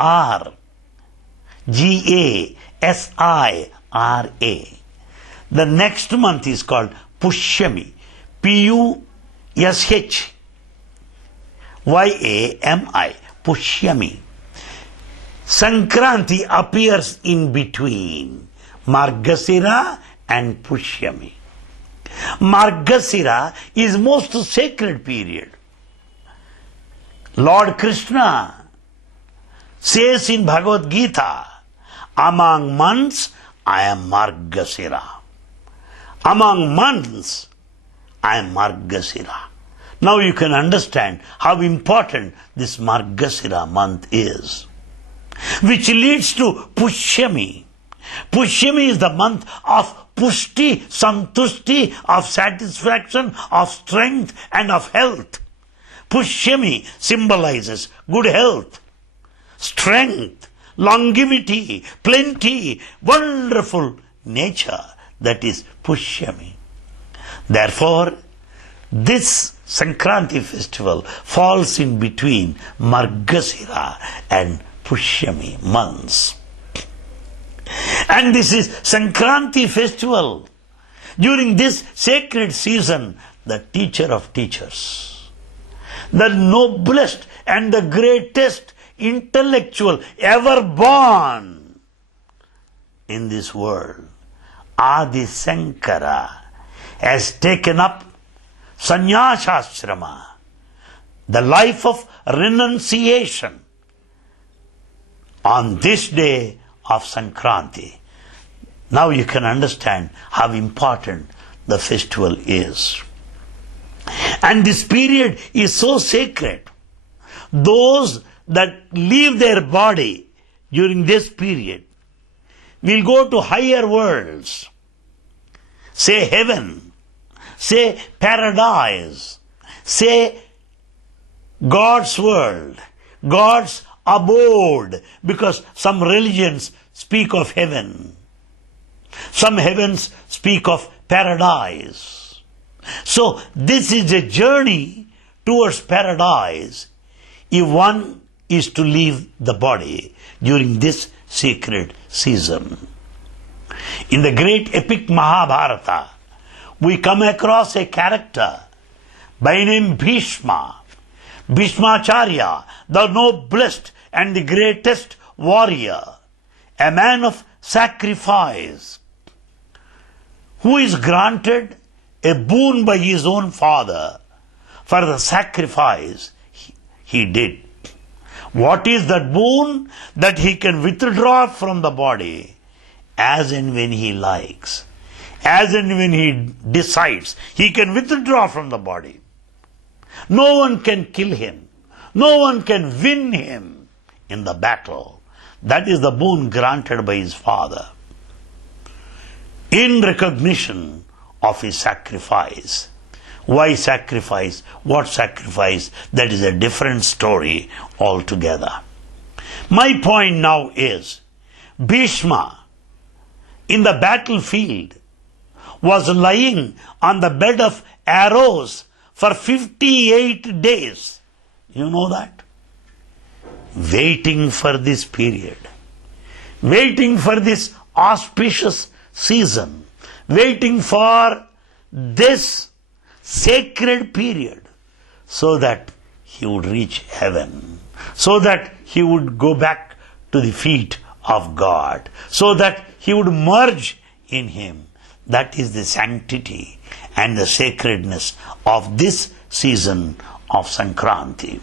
The next month is called Pushyami, Pushhyami, Pushyami. Sankranti appears in between Margasira and Pushyami. Margasira is most sacred period. Lord Krishna says in Bhagavad Gita, among months I am Margasira. Among months I am Margasira. Now you can understand how important this Margasira month is. Which leads to Pushyami. Pushyami is the month of Pushti, Santushti, of satisfaction, of strength and of health. Pushyami symbolizes good health, strength, longevity, plenty, wonderful nature. That is Pushyami. Therefore, this Sankranti festival falls in between Margasira and Pushyami months. And this is Sankranti festival. During this sacred season, the teacher of teachers, the noblest and the greatest intellectual ever born in this world, Adi Sankara, has taken up sannyasashrama, the life of renunciation, on this day of Sankranti. Now you can understand how important the festival is. And this period is so sacred. Those that leave their body during this period will go to higher worlds. Say heaven, say paradise, say God's world, God's abode, because some religions speak of heaven. Some heavens speak of paradise. So this is a journey towards paradise if one is to leave the body during this sacred season. In the great epic Mahabharata, we come across a character by name Bhishma. Bhishmacharya, the noblest and the greatest warrior, a man of sacrifice, who is granted a boon by his own father for the sacrifice he did. What is that boon? That he can withdraw from the body as and when he likes, as and when he decides. He can withdraw from the body. No one can kill him. No one can win him in the battle. That is the boon granted by his father in recognition of his sacrifice. Why sacrifice? What sacrifice? That is a different story altogether. My point now is, Bhishma in the battlefield was lying on the bed of arrows for 58 days. You know that? Waiting for this period. Waiting for this auspicious season. Waiting for this sacred period so that he would reach heaven. So that he would go back to the feet of God. So that he would merge in him. That is the sanctity and the sacredness of this season of Sankranti.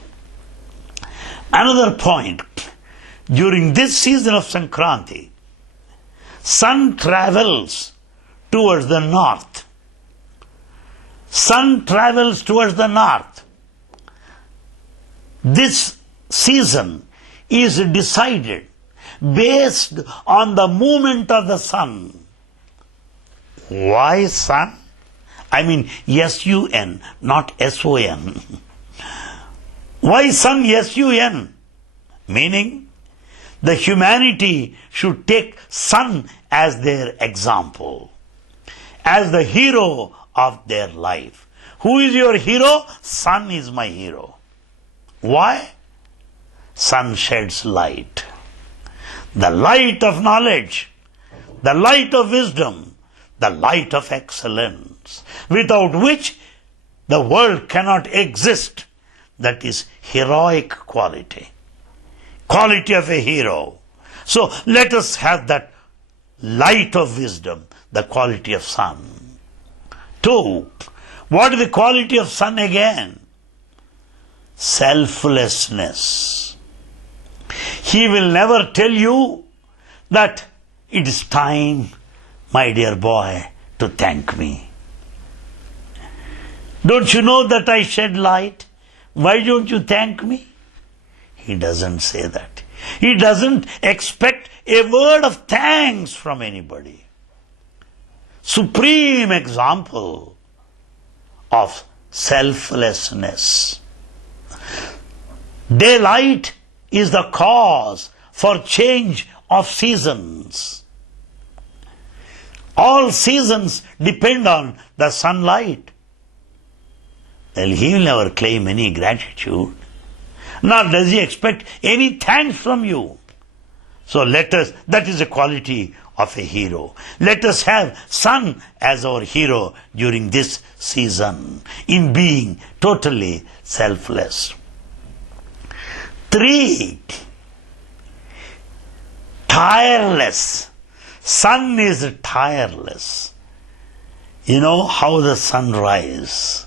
Another point, during this season of Sankranti, sun travels towards the north. Sun travels towards the north. This season is decided based on the movement of the sun. Why sun? I mean S-U-N, not S-O-N. Why sun S-U-N? Meaning, the humanity should take sun as their example, as the hero of their life. Who is your hero? Sun is my hero. Why? Sun sheds light. The light of knowledge, the light of wisdom, the light of excellence, without which the world cannot exist. That is heroic quality. Quality of a hero. So let us have that light of wisdom, the quality of sun. 2. What is the quality of sun again? Selflessness. He will never tell you that it is time, my dear boy, to thank me. Don't you know that I shed light? Why don't you thank me? He doesn't say that. He doesn't expect a word of thanks from anybody. Supreme example of selflessness. Daylight is the cause for change of seasons. All seasons depend on the sunlight. Well, he will never claim any gratitude, nor does he expect any thanks from you. So that is the quality of a hero. Let us have sun as our hero during this season, in being totally selfless. 3. Tireless. Sun is tireless. You know how the sun rises,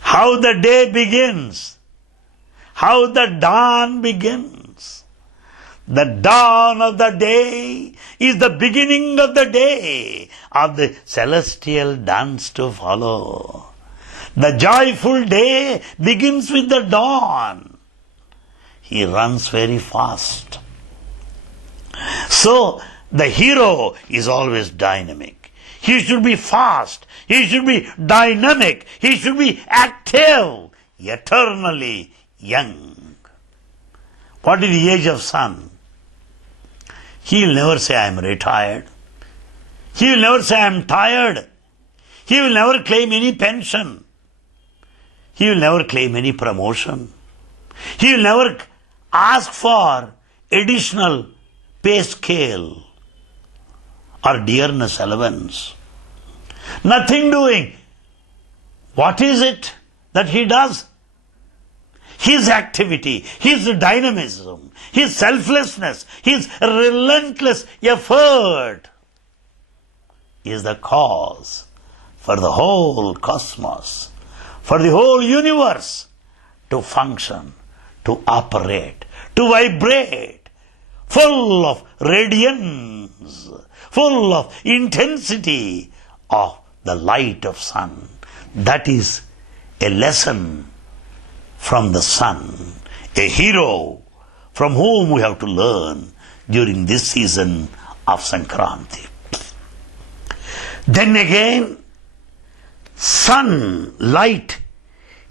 how the day begins, how the dawn begins. The dawn of the day is the beginning of the day, of the celestial dance to follow. The joyful day begins with the dawn. He runs very fast. So, the hero is always dynamic. He should be fast. He should be dynamic. He should be active, eternally young. What is the age of sun? He will never say, I am retired. He will never say, I am tired. He will never claim any pension. He will never claim any promotion. He will never ask for additional pay scale or dearness allowance. Nothing doing. What is it that he does? His activity, his dynamism, his selflessness, his relentless effort is the cause for the whole cosmos, for the whole universe to function, to operate, to vibrate, full of radiance, full of intensity of the light of sun. That is a lesson from the sun, a hero from whom we have to learn during this season of Sankranti. Then again, sunlight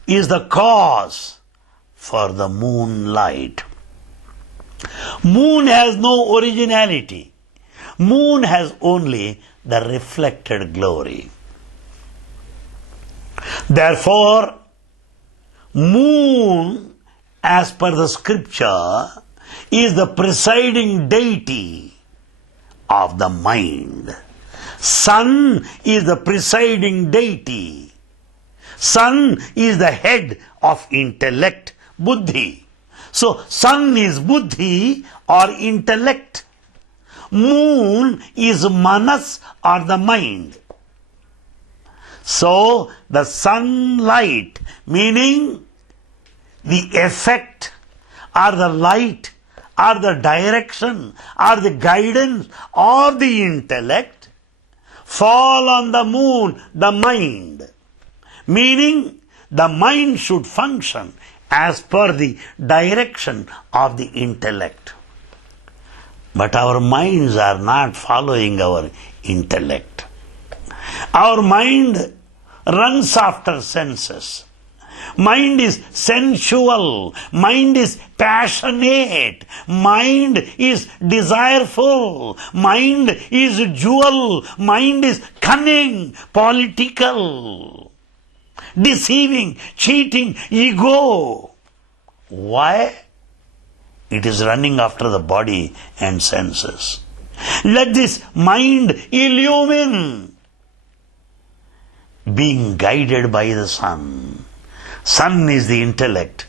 is the cause for the moonlight. Moon has no originality. Moon has only the reflected glory. Therefore, moon, as per the scripture, is the presiding deity of the mind. Sun is the presiding deity. Sun is the head of intellect, buddhi. So, sun is buddhi or intellect. Moon is manas or the mind. So, the sunlight, meaning the effect or the light or the direction or the guidance of the intellect, fall on the moon, the mind. Meaning, the mind should function as per the direction of the intellect. But our minds are not following our intellect. Our mind runs after senses. Mind is sensual. Mind is passionate. Mind is desireful. Mind is jewel. Mind is cunning, political, deceiving, cheating, ego. Why? It is running after the body and senses. Let this mind illumine, being guided by the sun. Sun is the intellect,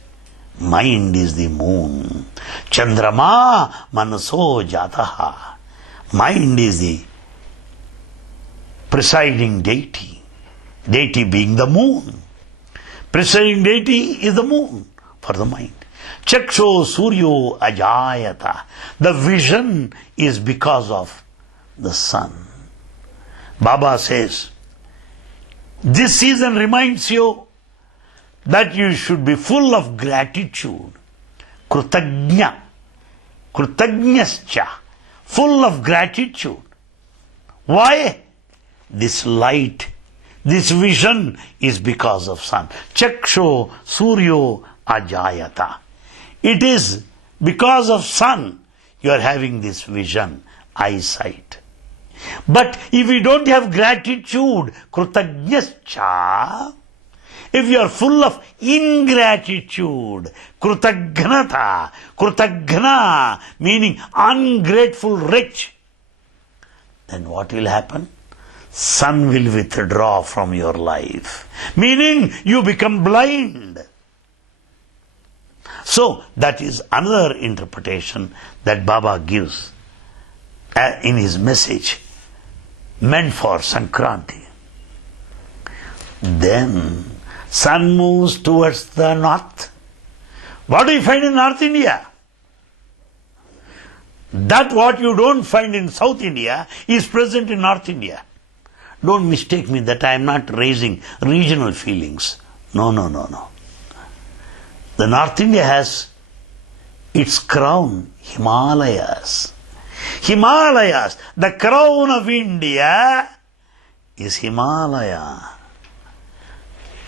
mind is the moon. Chandrama manaso jataha. Mind is the presiding deity. Deity being the moon. Presiding deity is the moon for the mind. Chaksho suryo ajayata. The vision is because of the sun. Baba says, this season reminds you that you should be full of gratitude. Krutagnya. Krutagnyascha. Full of gratitude. Why? This light, this vision is because of sun. Chaksho suryo ajayata. It is because of sun you are having this vision, eyesight. But if you don't have gratitude, krutagnyascha, if you are full of ingratitude, krutagnata, krutagna, meaning ungrateful wretch, then what will happen? Sun will withdraw from your life, meaning you become blind. So that is another interpretation that Baba gives in his message meant for Sankranti. Then sun moves towards the north. What do you find in North India? That what you don't find in South India is present in North India. Don't mistake me that I am not raising regional feelings. No. The North India has its crown, Himalayas. Himalayas, the crown of India is Himalaya.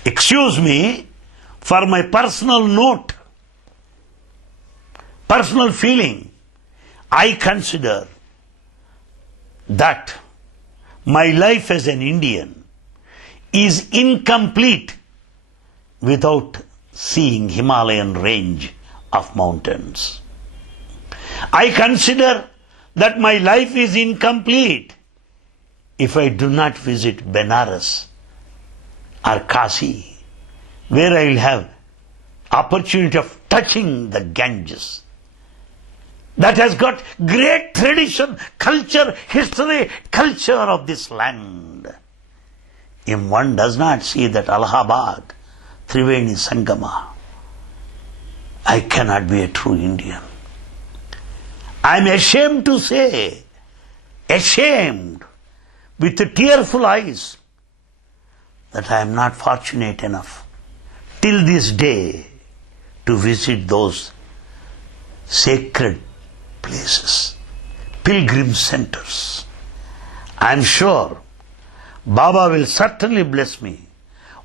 Excuse me for my personal note, personal feeling. I consider that my life as an Indian is incomplete without seeing Himalayan range of mountains. I consider that my life is incomplete if I do not visit Benares or Kashi, where I will have opportunity of touching the Ganges. That has got great tradition, culture, history, culture of this land. If one does not see that Allahabad, Triveni Sangama, I cannot be a true Indian. I am ashamed to say, ashamed, with tearful eyes, that I am not fortunate enough till this day to visit those sacred places, pilgrim centers. I am sure Baba will certainly bless me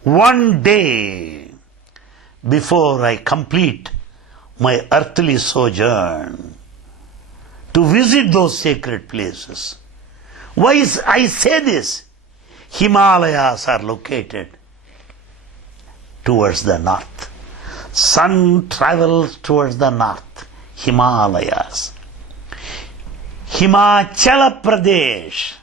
one day before I complete my earthly sojourn to visit those sacred places. Why I say this? Himalayas are located towards the north. Sun travels towards the north. Himalayas. Himachala Pradesh.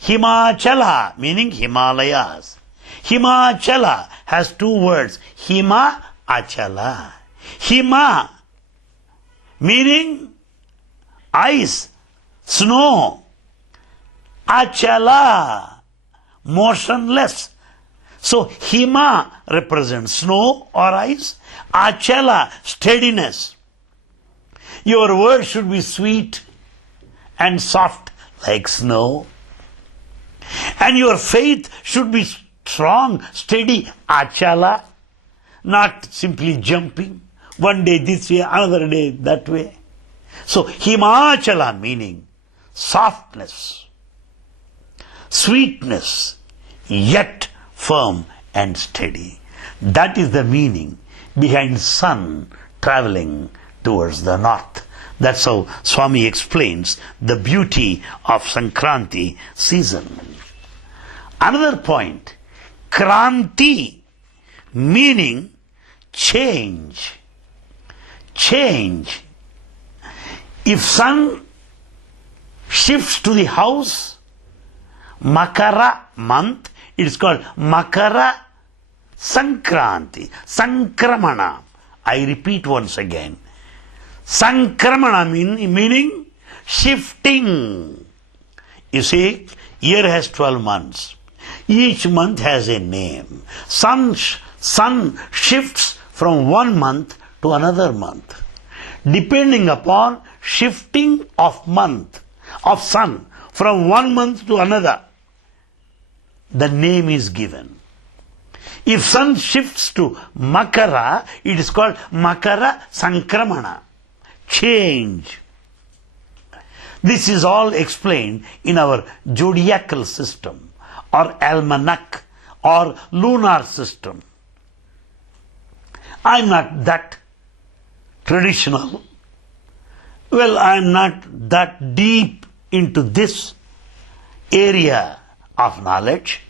Himachala meaning Himalayas. Himachala has two words. Hima, Achala. Hima meaning ice, snow. Achala, motionless. So Hima represents snow or ice. Achala, steadiness. Your words should be sweet and soft like snow. And your faith should be strong, steady, achala, not simply jumping. One day this way, another day that way. So Himachala meaning softness, sweetness, yet firm and steady. That is the meaning behind sun traveling towards the north. That's how Swami explains the beauty of Sankranti season. Another point, Kranti, meaning change. Change. If sun shifts to the house, Makara month, it is called Makara Sankranti. Sankramana. I repeat once again. Sankramana meaning shifting. You see, year has 12 months. Each month has a name. Sun shifts from one month to another month. Depending upon shifting of sun from one month to another, the name is given. If sun shifts to Makara, it is called Makara Sankramana. Change. This is all explained in our zodiacal system or almanac or lunar system. I'm not that traditional. Well, I'm not that deep into this area of knowledge,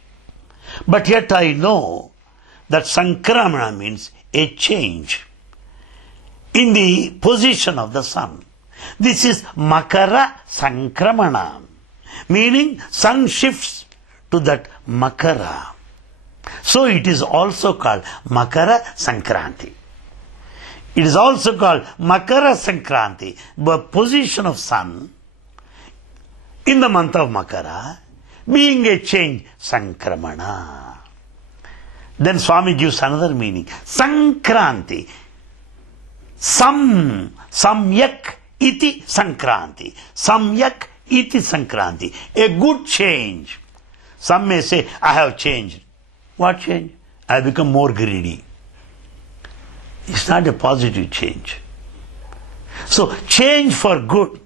but yet I know that Sankramana means a change in the position of the sun. This is Makara Sankramana, meaning sun shifts to that Makara. So it is also called Makara Sankranti. It is also called Makara Sankranti, the position of sun in the month of Makara, being a change, Sankramana. Then Swami gives another meaning. Sankranti. Samyak iti Sankranti. Samyak iti Sankranti. A good change. Some may say, I have changed. What change? I have become more greedy. It's not a positive change. So change for good,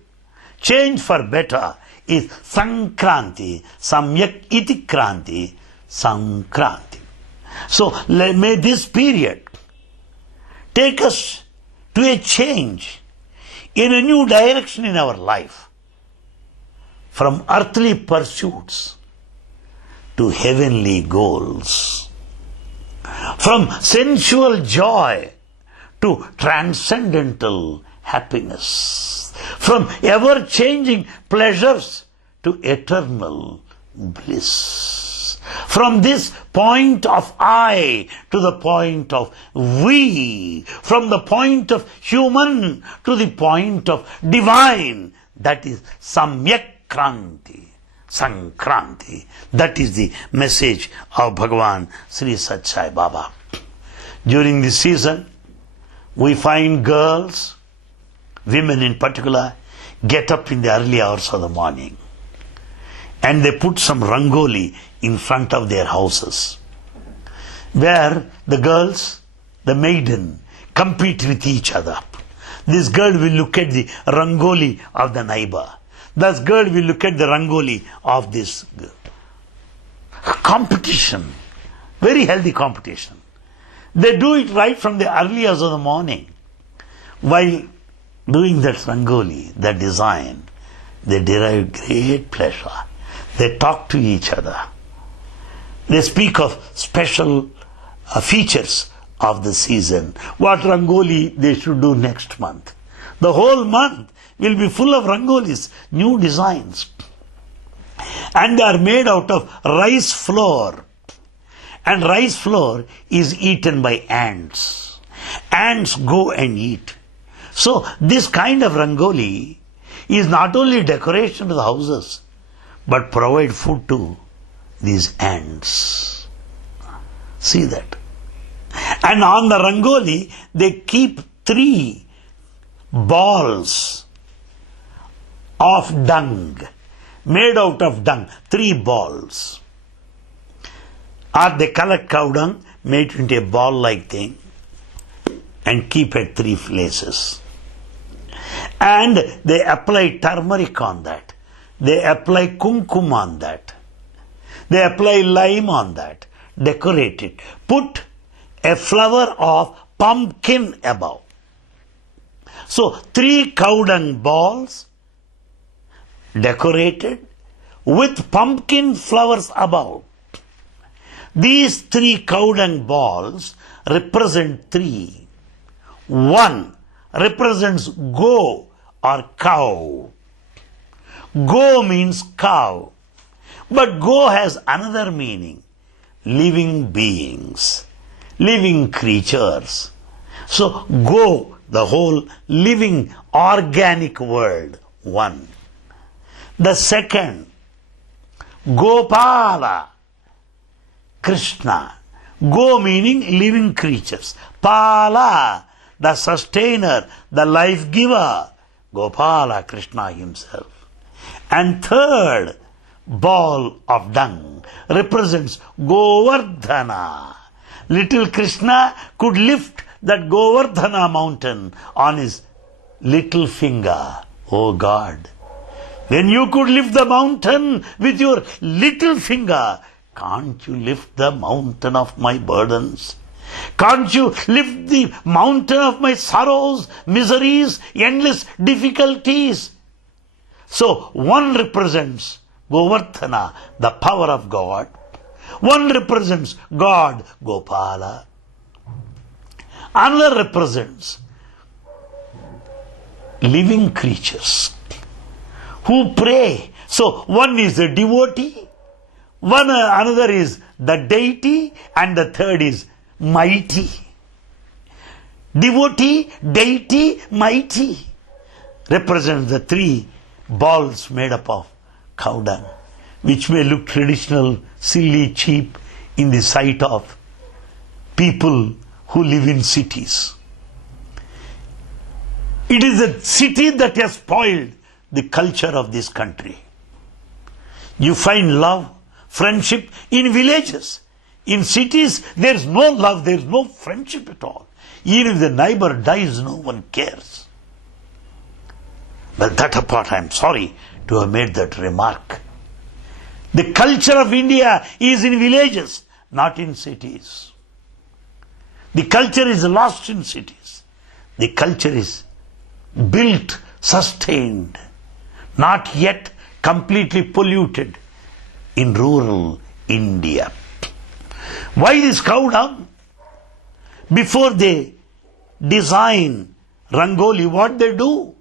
change for better is Sankranti. Samyak iti Kranti. Sankranti. So may this period take us to a change in a new direction in our life, from earthly pursuits to heavenly goals, from sensual joy to transcendental happiness, from ever-changing pleasures to eternal bliss, from this point of I to the point of we, from the point of human to the point of divine. That is Samyak Kranti, Sankranti. That is the message of Bhagavan Sri Sat Sai Baba. During this season, we find girls, women in particular, get up in the early hours of the morning and they put some rangoli in front of their houses, where the girls, the maiden, compete with each other. This girl will look at the rangoli of the neighbor. This girl will look at the rangoli of this girl. Competition, very healthy competition. They do it right from the early hours of the morning. While doing that rangoli, that design, they derive great pleasure. They talk to each other. They speak of special features of the season. What rangoli they should do next month. The whole month will be full of rangolis, new designs. And they are made out of rice flour. And rice flour is eaten by ants. Ants go and eat. So this kind of rangoli is not only decoration to the houses, but provide food to these ants. See that? And on the rangoli, they keep 3 balls of dung, made out of dung, 3 balls. Or they collect cow dung, made into a ball-like thing, and keep at 3 places. And they apply turmeric on that. They apply kumkum on that. They apply lime on that. Decorate it. Put a flower of pumpkin above. So 3 cow dung balls decorated with pumpkin flowers above. These 3 cow dung balls represent 3. 1 represents go or cow. Go means cow. But go has another meaning. Living beings, living creatures. So go, the whole living organic world, 1. The second, Gopala, Krishna. Go meaning living creatures. Pala, the sustainer, the life giver. Gopala, Krishna himself. And third ball of dung represents Govardhana. Little Krishna could lift that Govardhana mountain on his little finger. Oh God, when you could lift the mountain with your little finger, can't you lift the mountain of my burdens? Can't you lift the mountain of my sorrows, miseries, endless difficulties? So one represents Govardhana, the power of God. One represents God, Gopala. Another represents living creatures who pray. So one is a devotee, another is the deity, and the third is mighty. Devotee, deity, mighty represents the 3 balls made up of cow dung, which may look traditional, silly, cheap in the sight of people who live in cities. It is a city that has spoiled the culture of this country. You find love, friendship in villages. In cities, there is no love, there is no friendship at all. Even if the neighbor dies, no one cares. But that apart, I am sorry to have made that remark. The culture of India is in villages, not in cities. The culture is lost in cities. The culture is built, sustained, not yet completely polluted in rural India. Why this cow dung? Before they design Rangoli, what they do?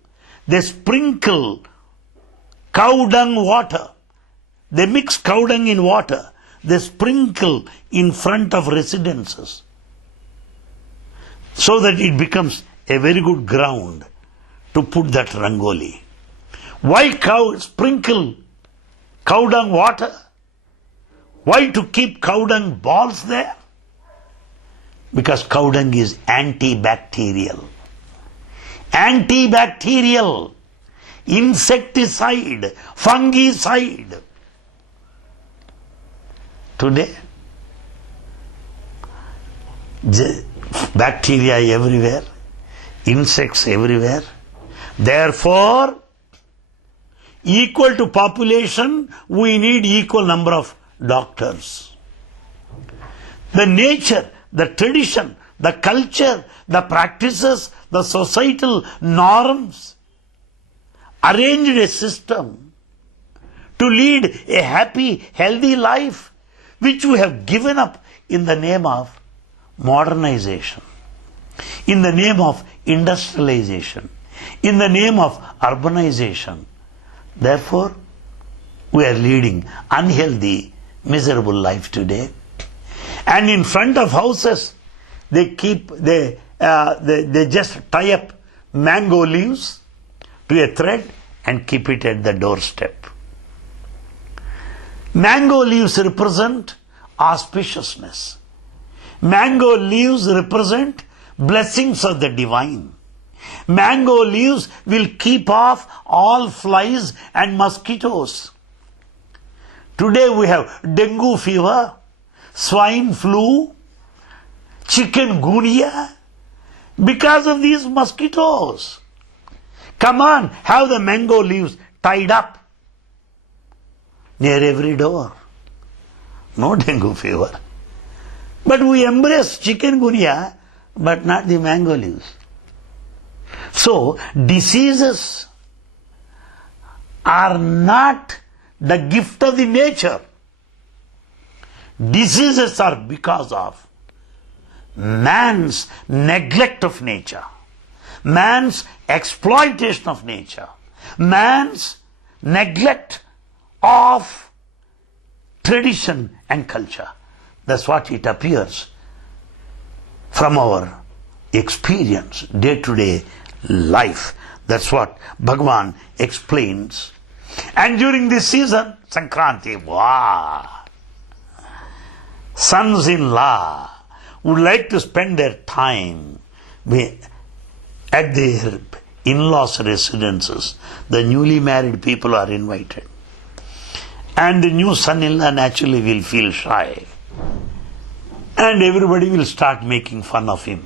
They sprinkle cow dung water. They mix cow dung in water. They sprinkle in front of residences so that it becomes a very good ground to put that Rangoli. Why sprinkle cow dung water? Why to keep cow dung balls there? Because cow dung is antibacterial. Antibacterial, insecticide, fungicide. Today, bacteria everywhere, insects everywhere. Therefore, equal to population, we need equal number of doctors. The nature, the tradition, the culture, the practices, the societal norms arranged a system to lead a happy, healthy life, which we have given up in the name of modernization, in the name of industrialization, in the name of urbanization. Therefore, we are leading unhealthy, miserable life today. And in front of houses, they just tie up mango leaves to a thread and keep it at the doorstep. Mango leaves represent auspiciousness. Mango leaves represent blessings of the divine. Mango leaves will keep off all flies and mosquitoes. Today we have dengue fever, swine flu, chikungunya, because of these mosquitoes. Come on, have the mango leaves tied up near every door. No dengue fever. But we embrace chikungunya, but not the mango leaves. So, diseases are not the gift of the nature. Diseases are because of man's neglect of nature, man's exploitation of nature, man's neglect of tradition and culture. That's what it appears from our experience, day-to-day life. That's what Bhagavan explains. And during this season, Sankranti, wow, sons-in-law would like to spend their time at their in-laws' residences. The newly married people are invited. And the new son-in-law naturally will feel shy. And everybody will start making fun of him.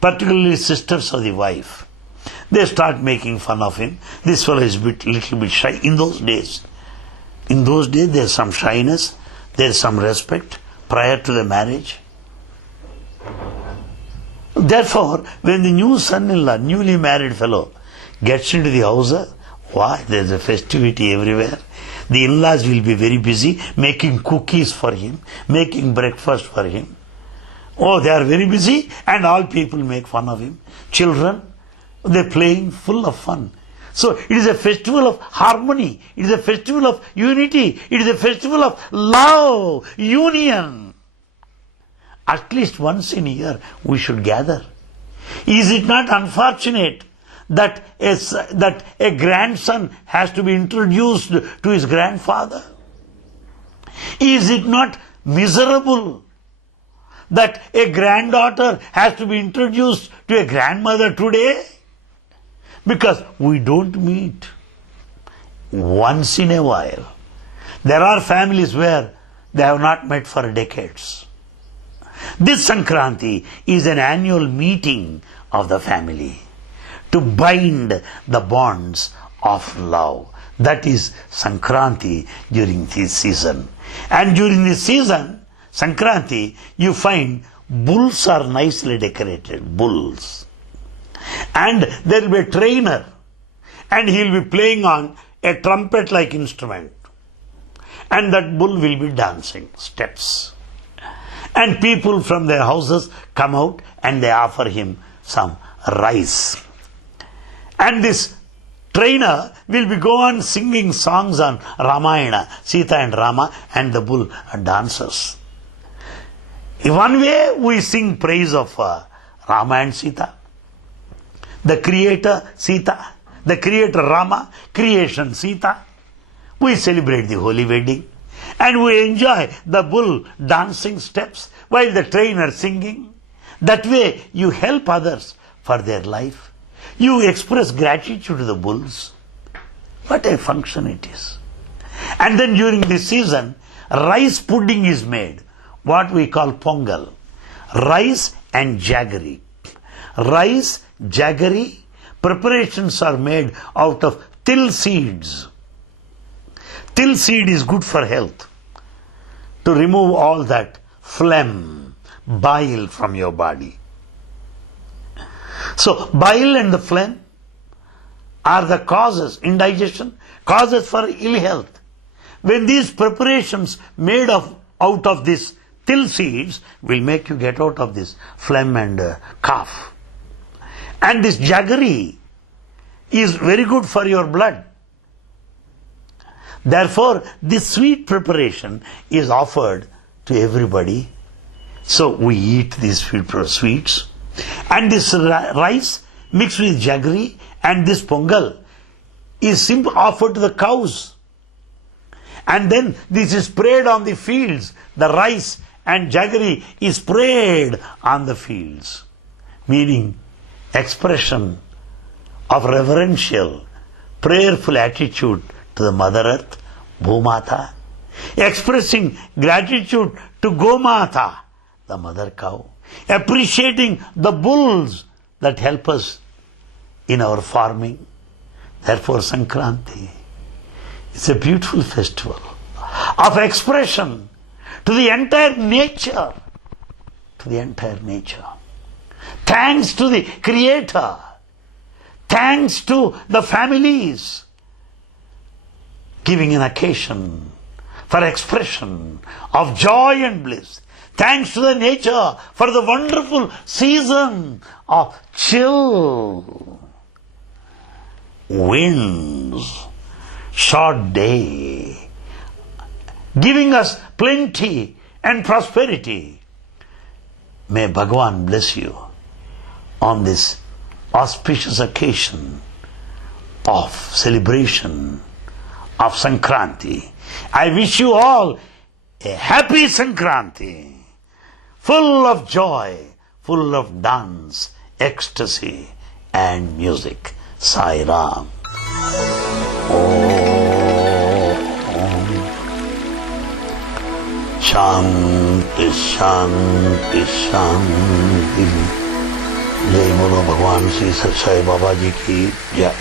Particularly sisters of the wife. They start making fun of him. This fellow is little bit shy. In those days, there's some shyness, there's some respect prior to the marriage. Therefore, when the new son-in-law, newly married fellow, gets into the house, why? There's a festivity everywhere. The in-laws will be very busy making cookies for him, making breakfast for him. Oh, they are very busy and all people make fun of him. Children, they're playing full of fun. So it is a festival of harmony. It is a festival of unity. It is a festival of love, union. At least once in a year we should gather. Is it not unfortunate that a grandson has to be introduced to his grandfather? Is it not miserable that a granddaughter has to be introduced to a grandmother today? Because we don't meet once in a while. There are families where they have not met for decades. This Sankranti is an annual meeting of the family to bind the bonds of love. That is Sankranti during this season. And during this season, Sankranti, you find bulls are nicely decorated, bulls. And there will be a trainer and he will be playing on a trumpet-like instrument. And that bull will be dancing steps. And people from their houses come out and they offer him some rice. And this trainer will be go on singing songs on Ramayana, Sita and Rama, and the bull dances. In one way we sing praise of Rama and Sita. The creator Sita, the creator Rama, creation Sita. We celebrate the holy wedding. And we enjoy the bull dancing steps while the trainer singing. That way you help others for their life. You express gratitude to the bulls. What a function it is. And then during this season, rice pudding is made. What we call pongal. Rice and jaggery. Rice, jaggery, preparations are made out of till seeds. Till seed is good for health. To remove all that phlegm, bile from your body. So, bile and the phlegm are the causes, indigestion, causes for ill health. When these preparations made out of this till seeds will make you get out of this phlegm and cough. And this jaggery is very good for your blood. Therefore, this sweet preparation is offered to everybody. So we eat these sweets. And this rice mixed with jaggery and this pongal is simply offered to the cows. And then this is sprayed on the fields. The rice and jaggery is sprayed on the fields. Meaning expression of reverential, prayerful attitude to the Mother Earth, Bhumata, expressing gratitude to Gomata, the mother cow, appreciating the bulls that help us in our farming. Therefore, Sankranti is a beautiful festival of expression to the entire nature to the entire nature. Thanks to the Creator. Thanks to the families giving an occasion for expression of joy and bliss. Thanks to the nature for the wonderful season of chill winds, short day, giving us plenty and prosperity. May Bhagavan bless you on this auspicious occasion of celebration of Sankranti. I wish you all a happy Sankranti, full of joy, full of dance, ecstasy and music. Sai Ram. Om. Shanti, Shanti, Shanti. Jai Bolo Bhagwan Sri Satsai Baba Ji ki Jai.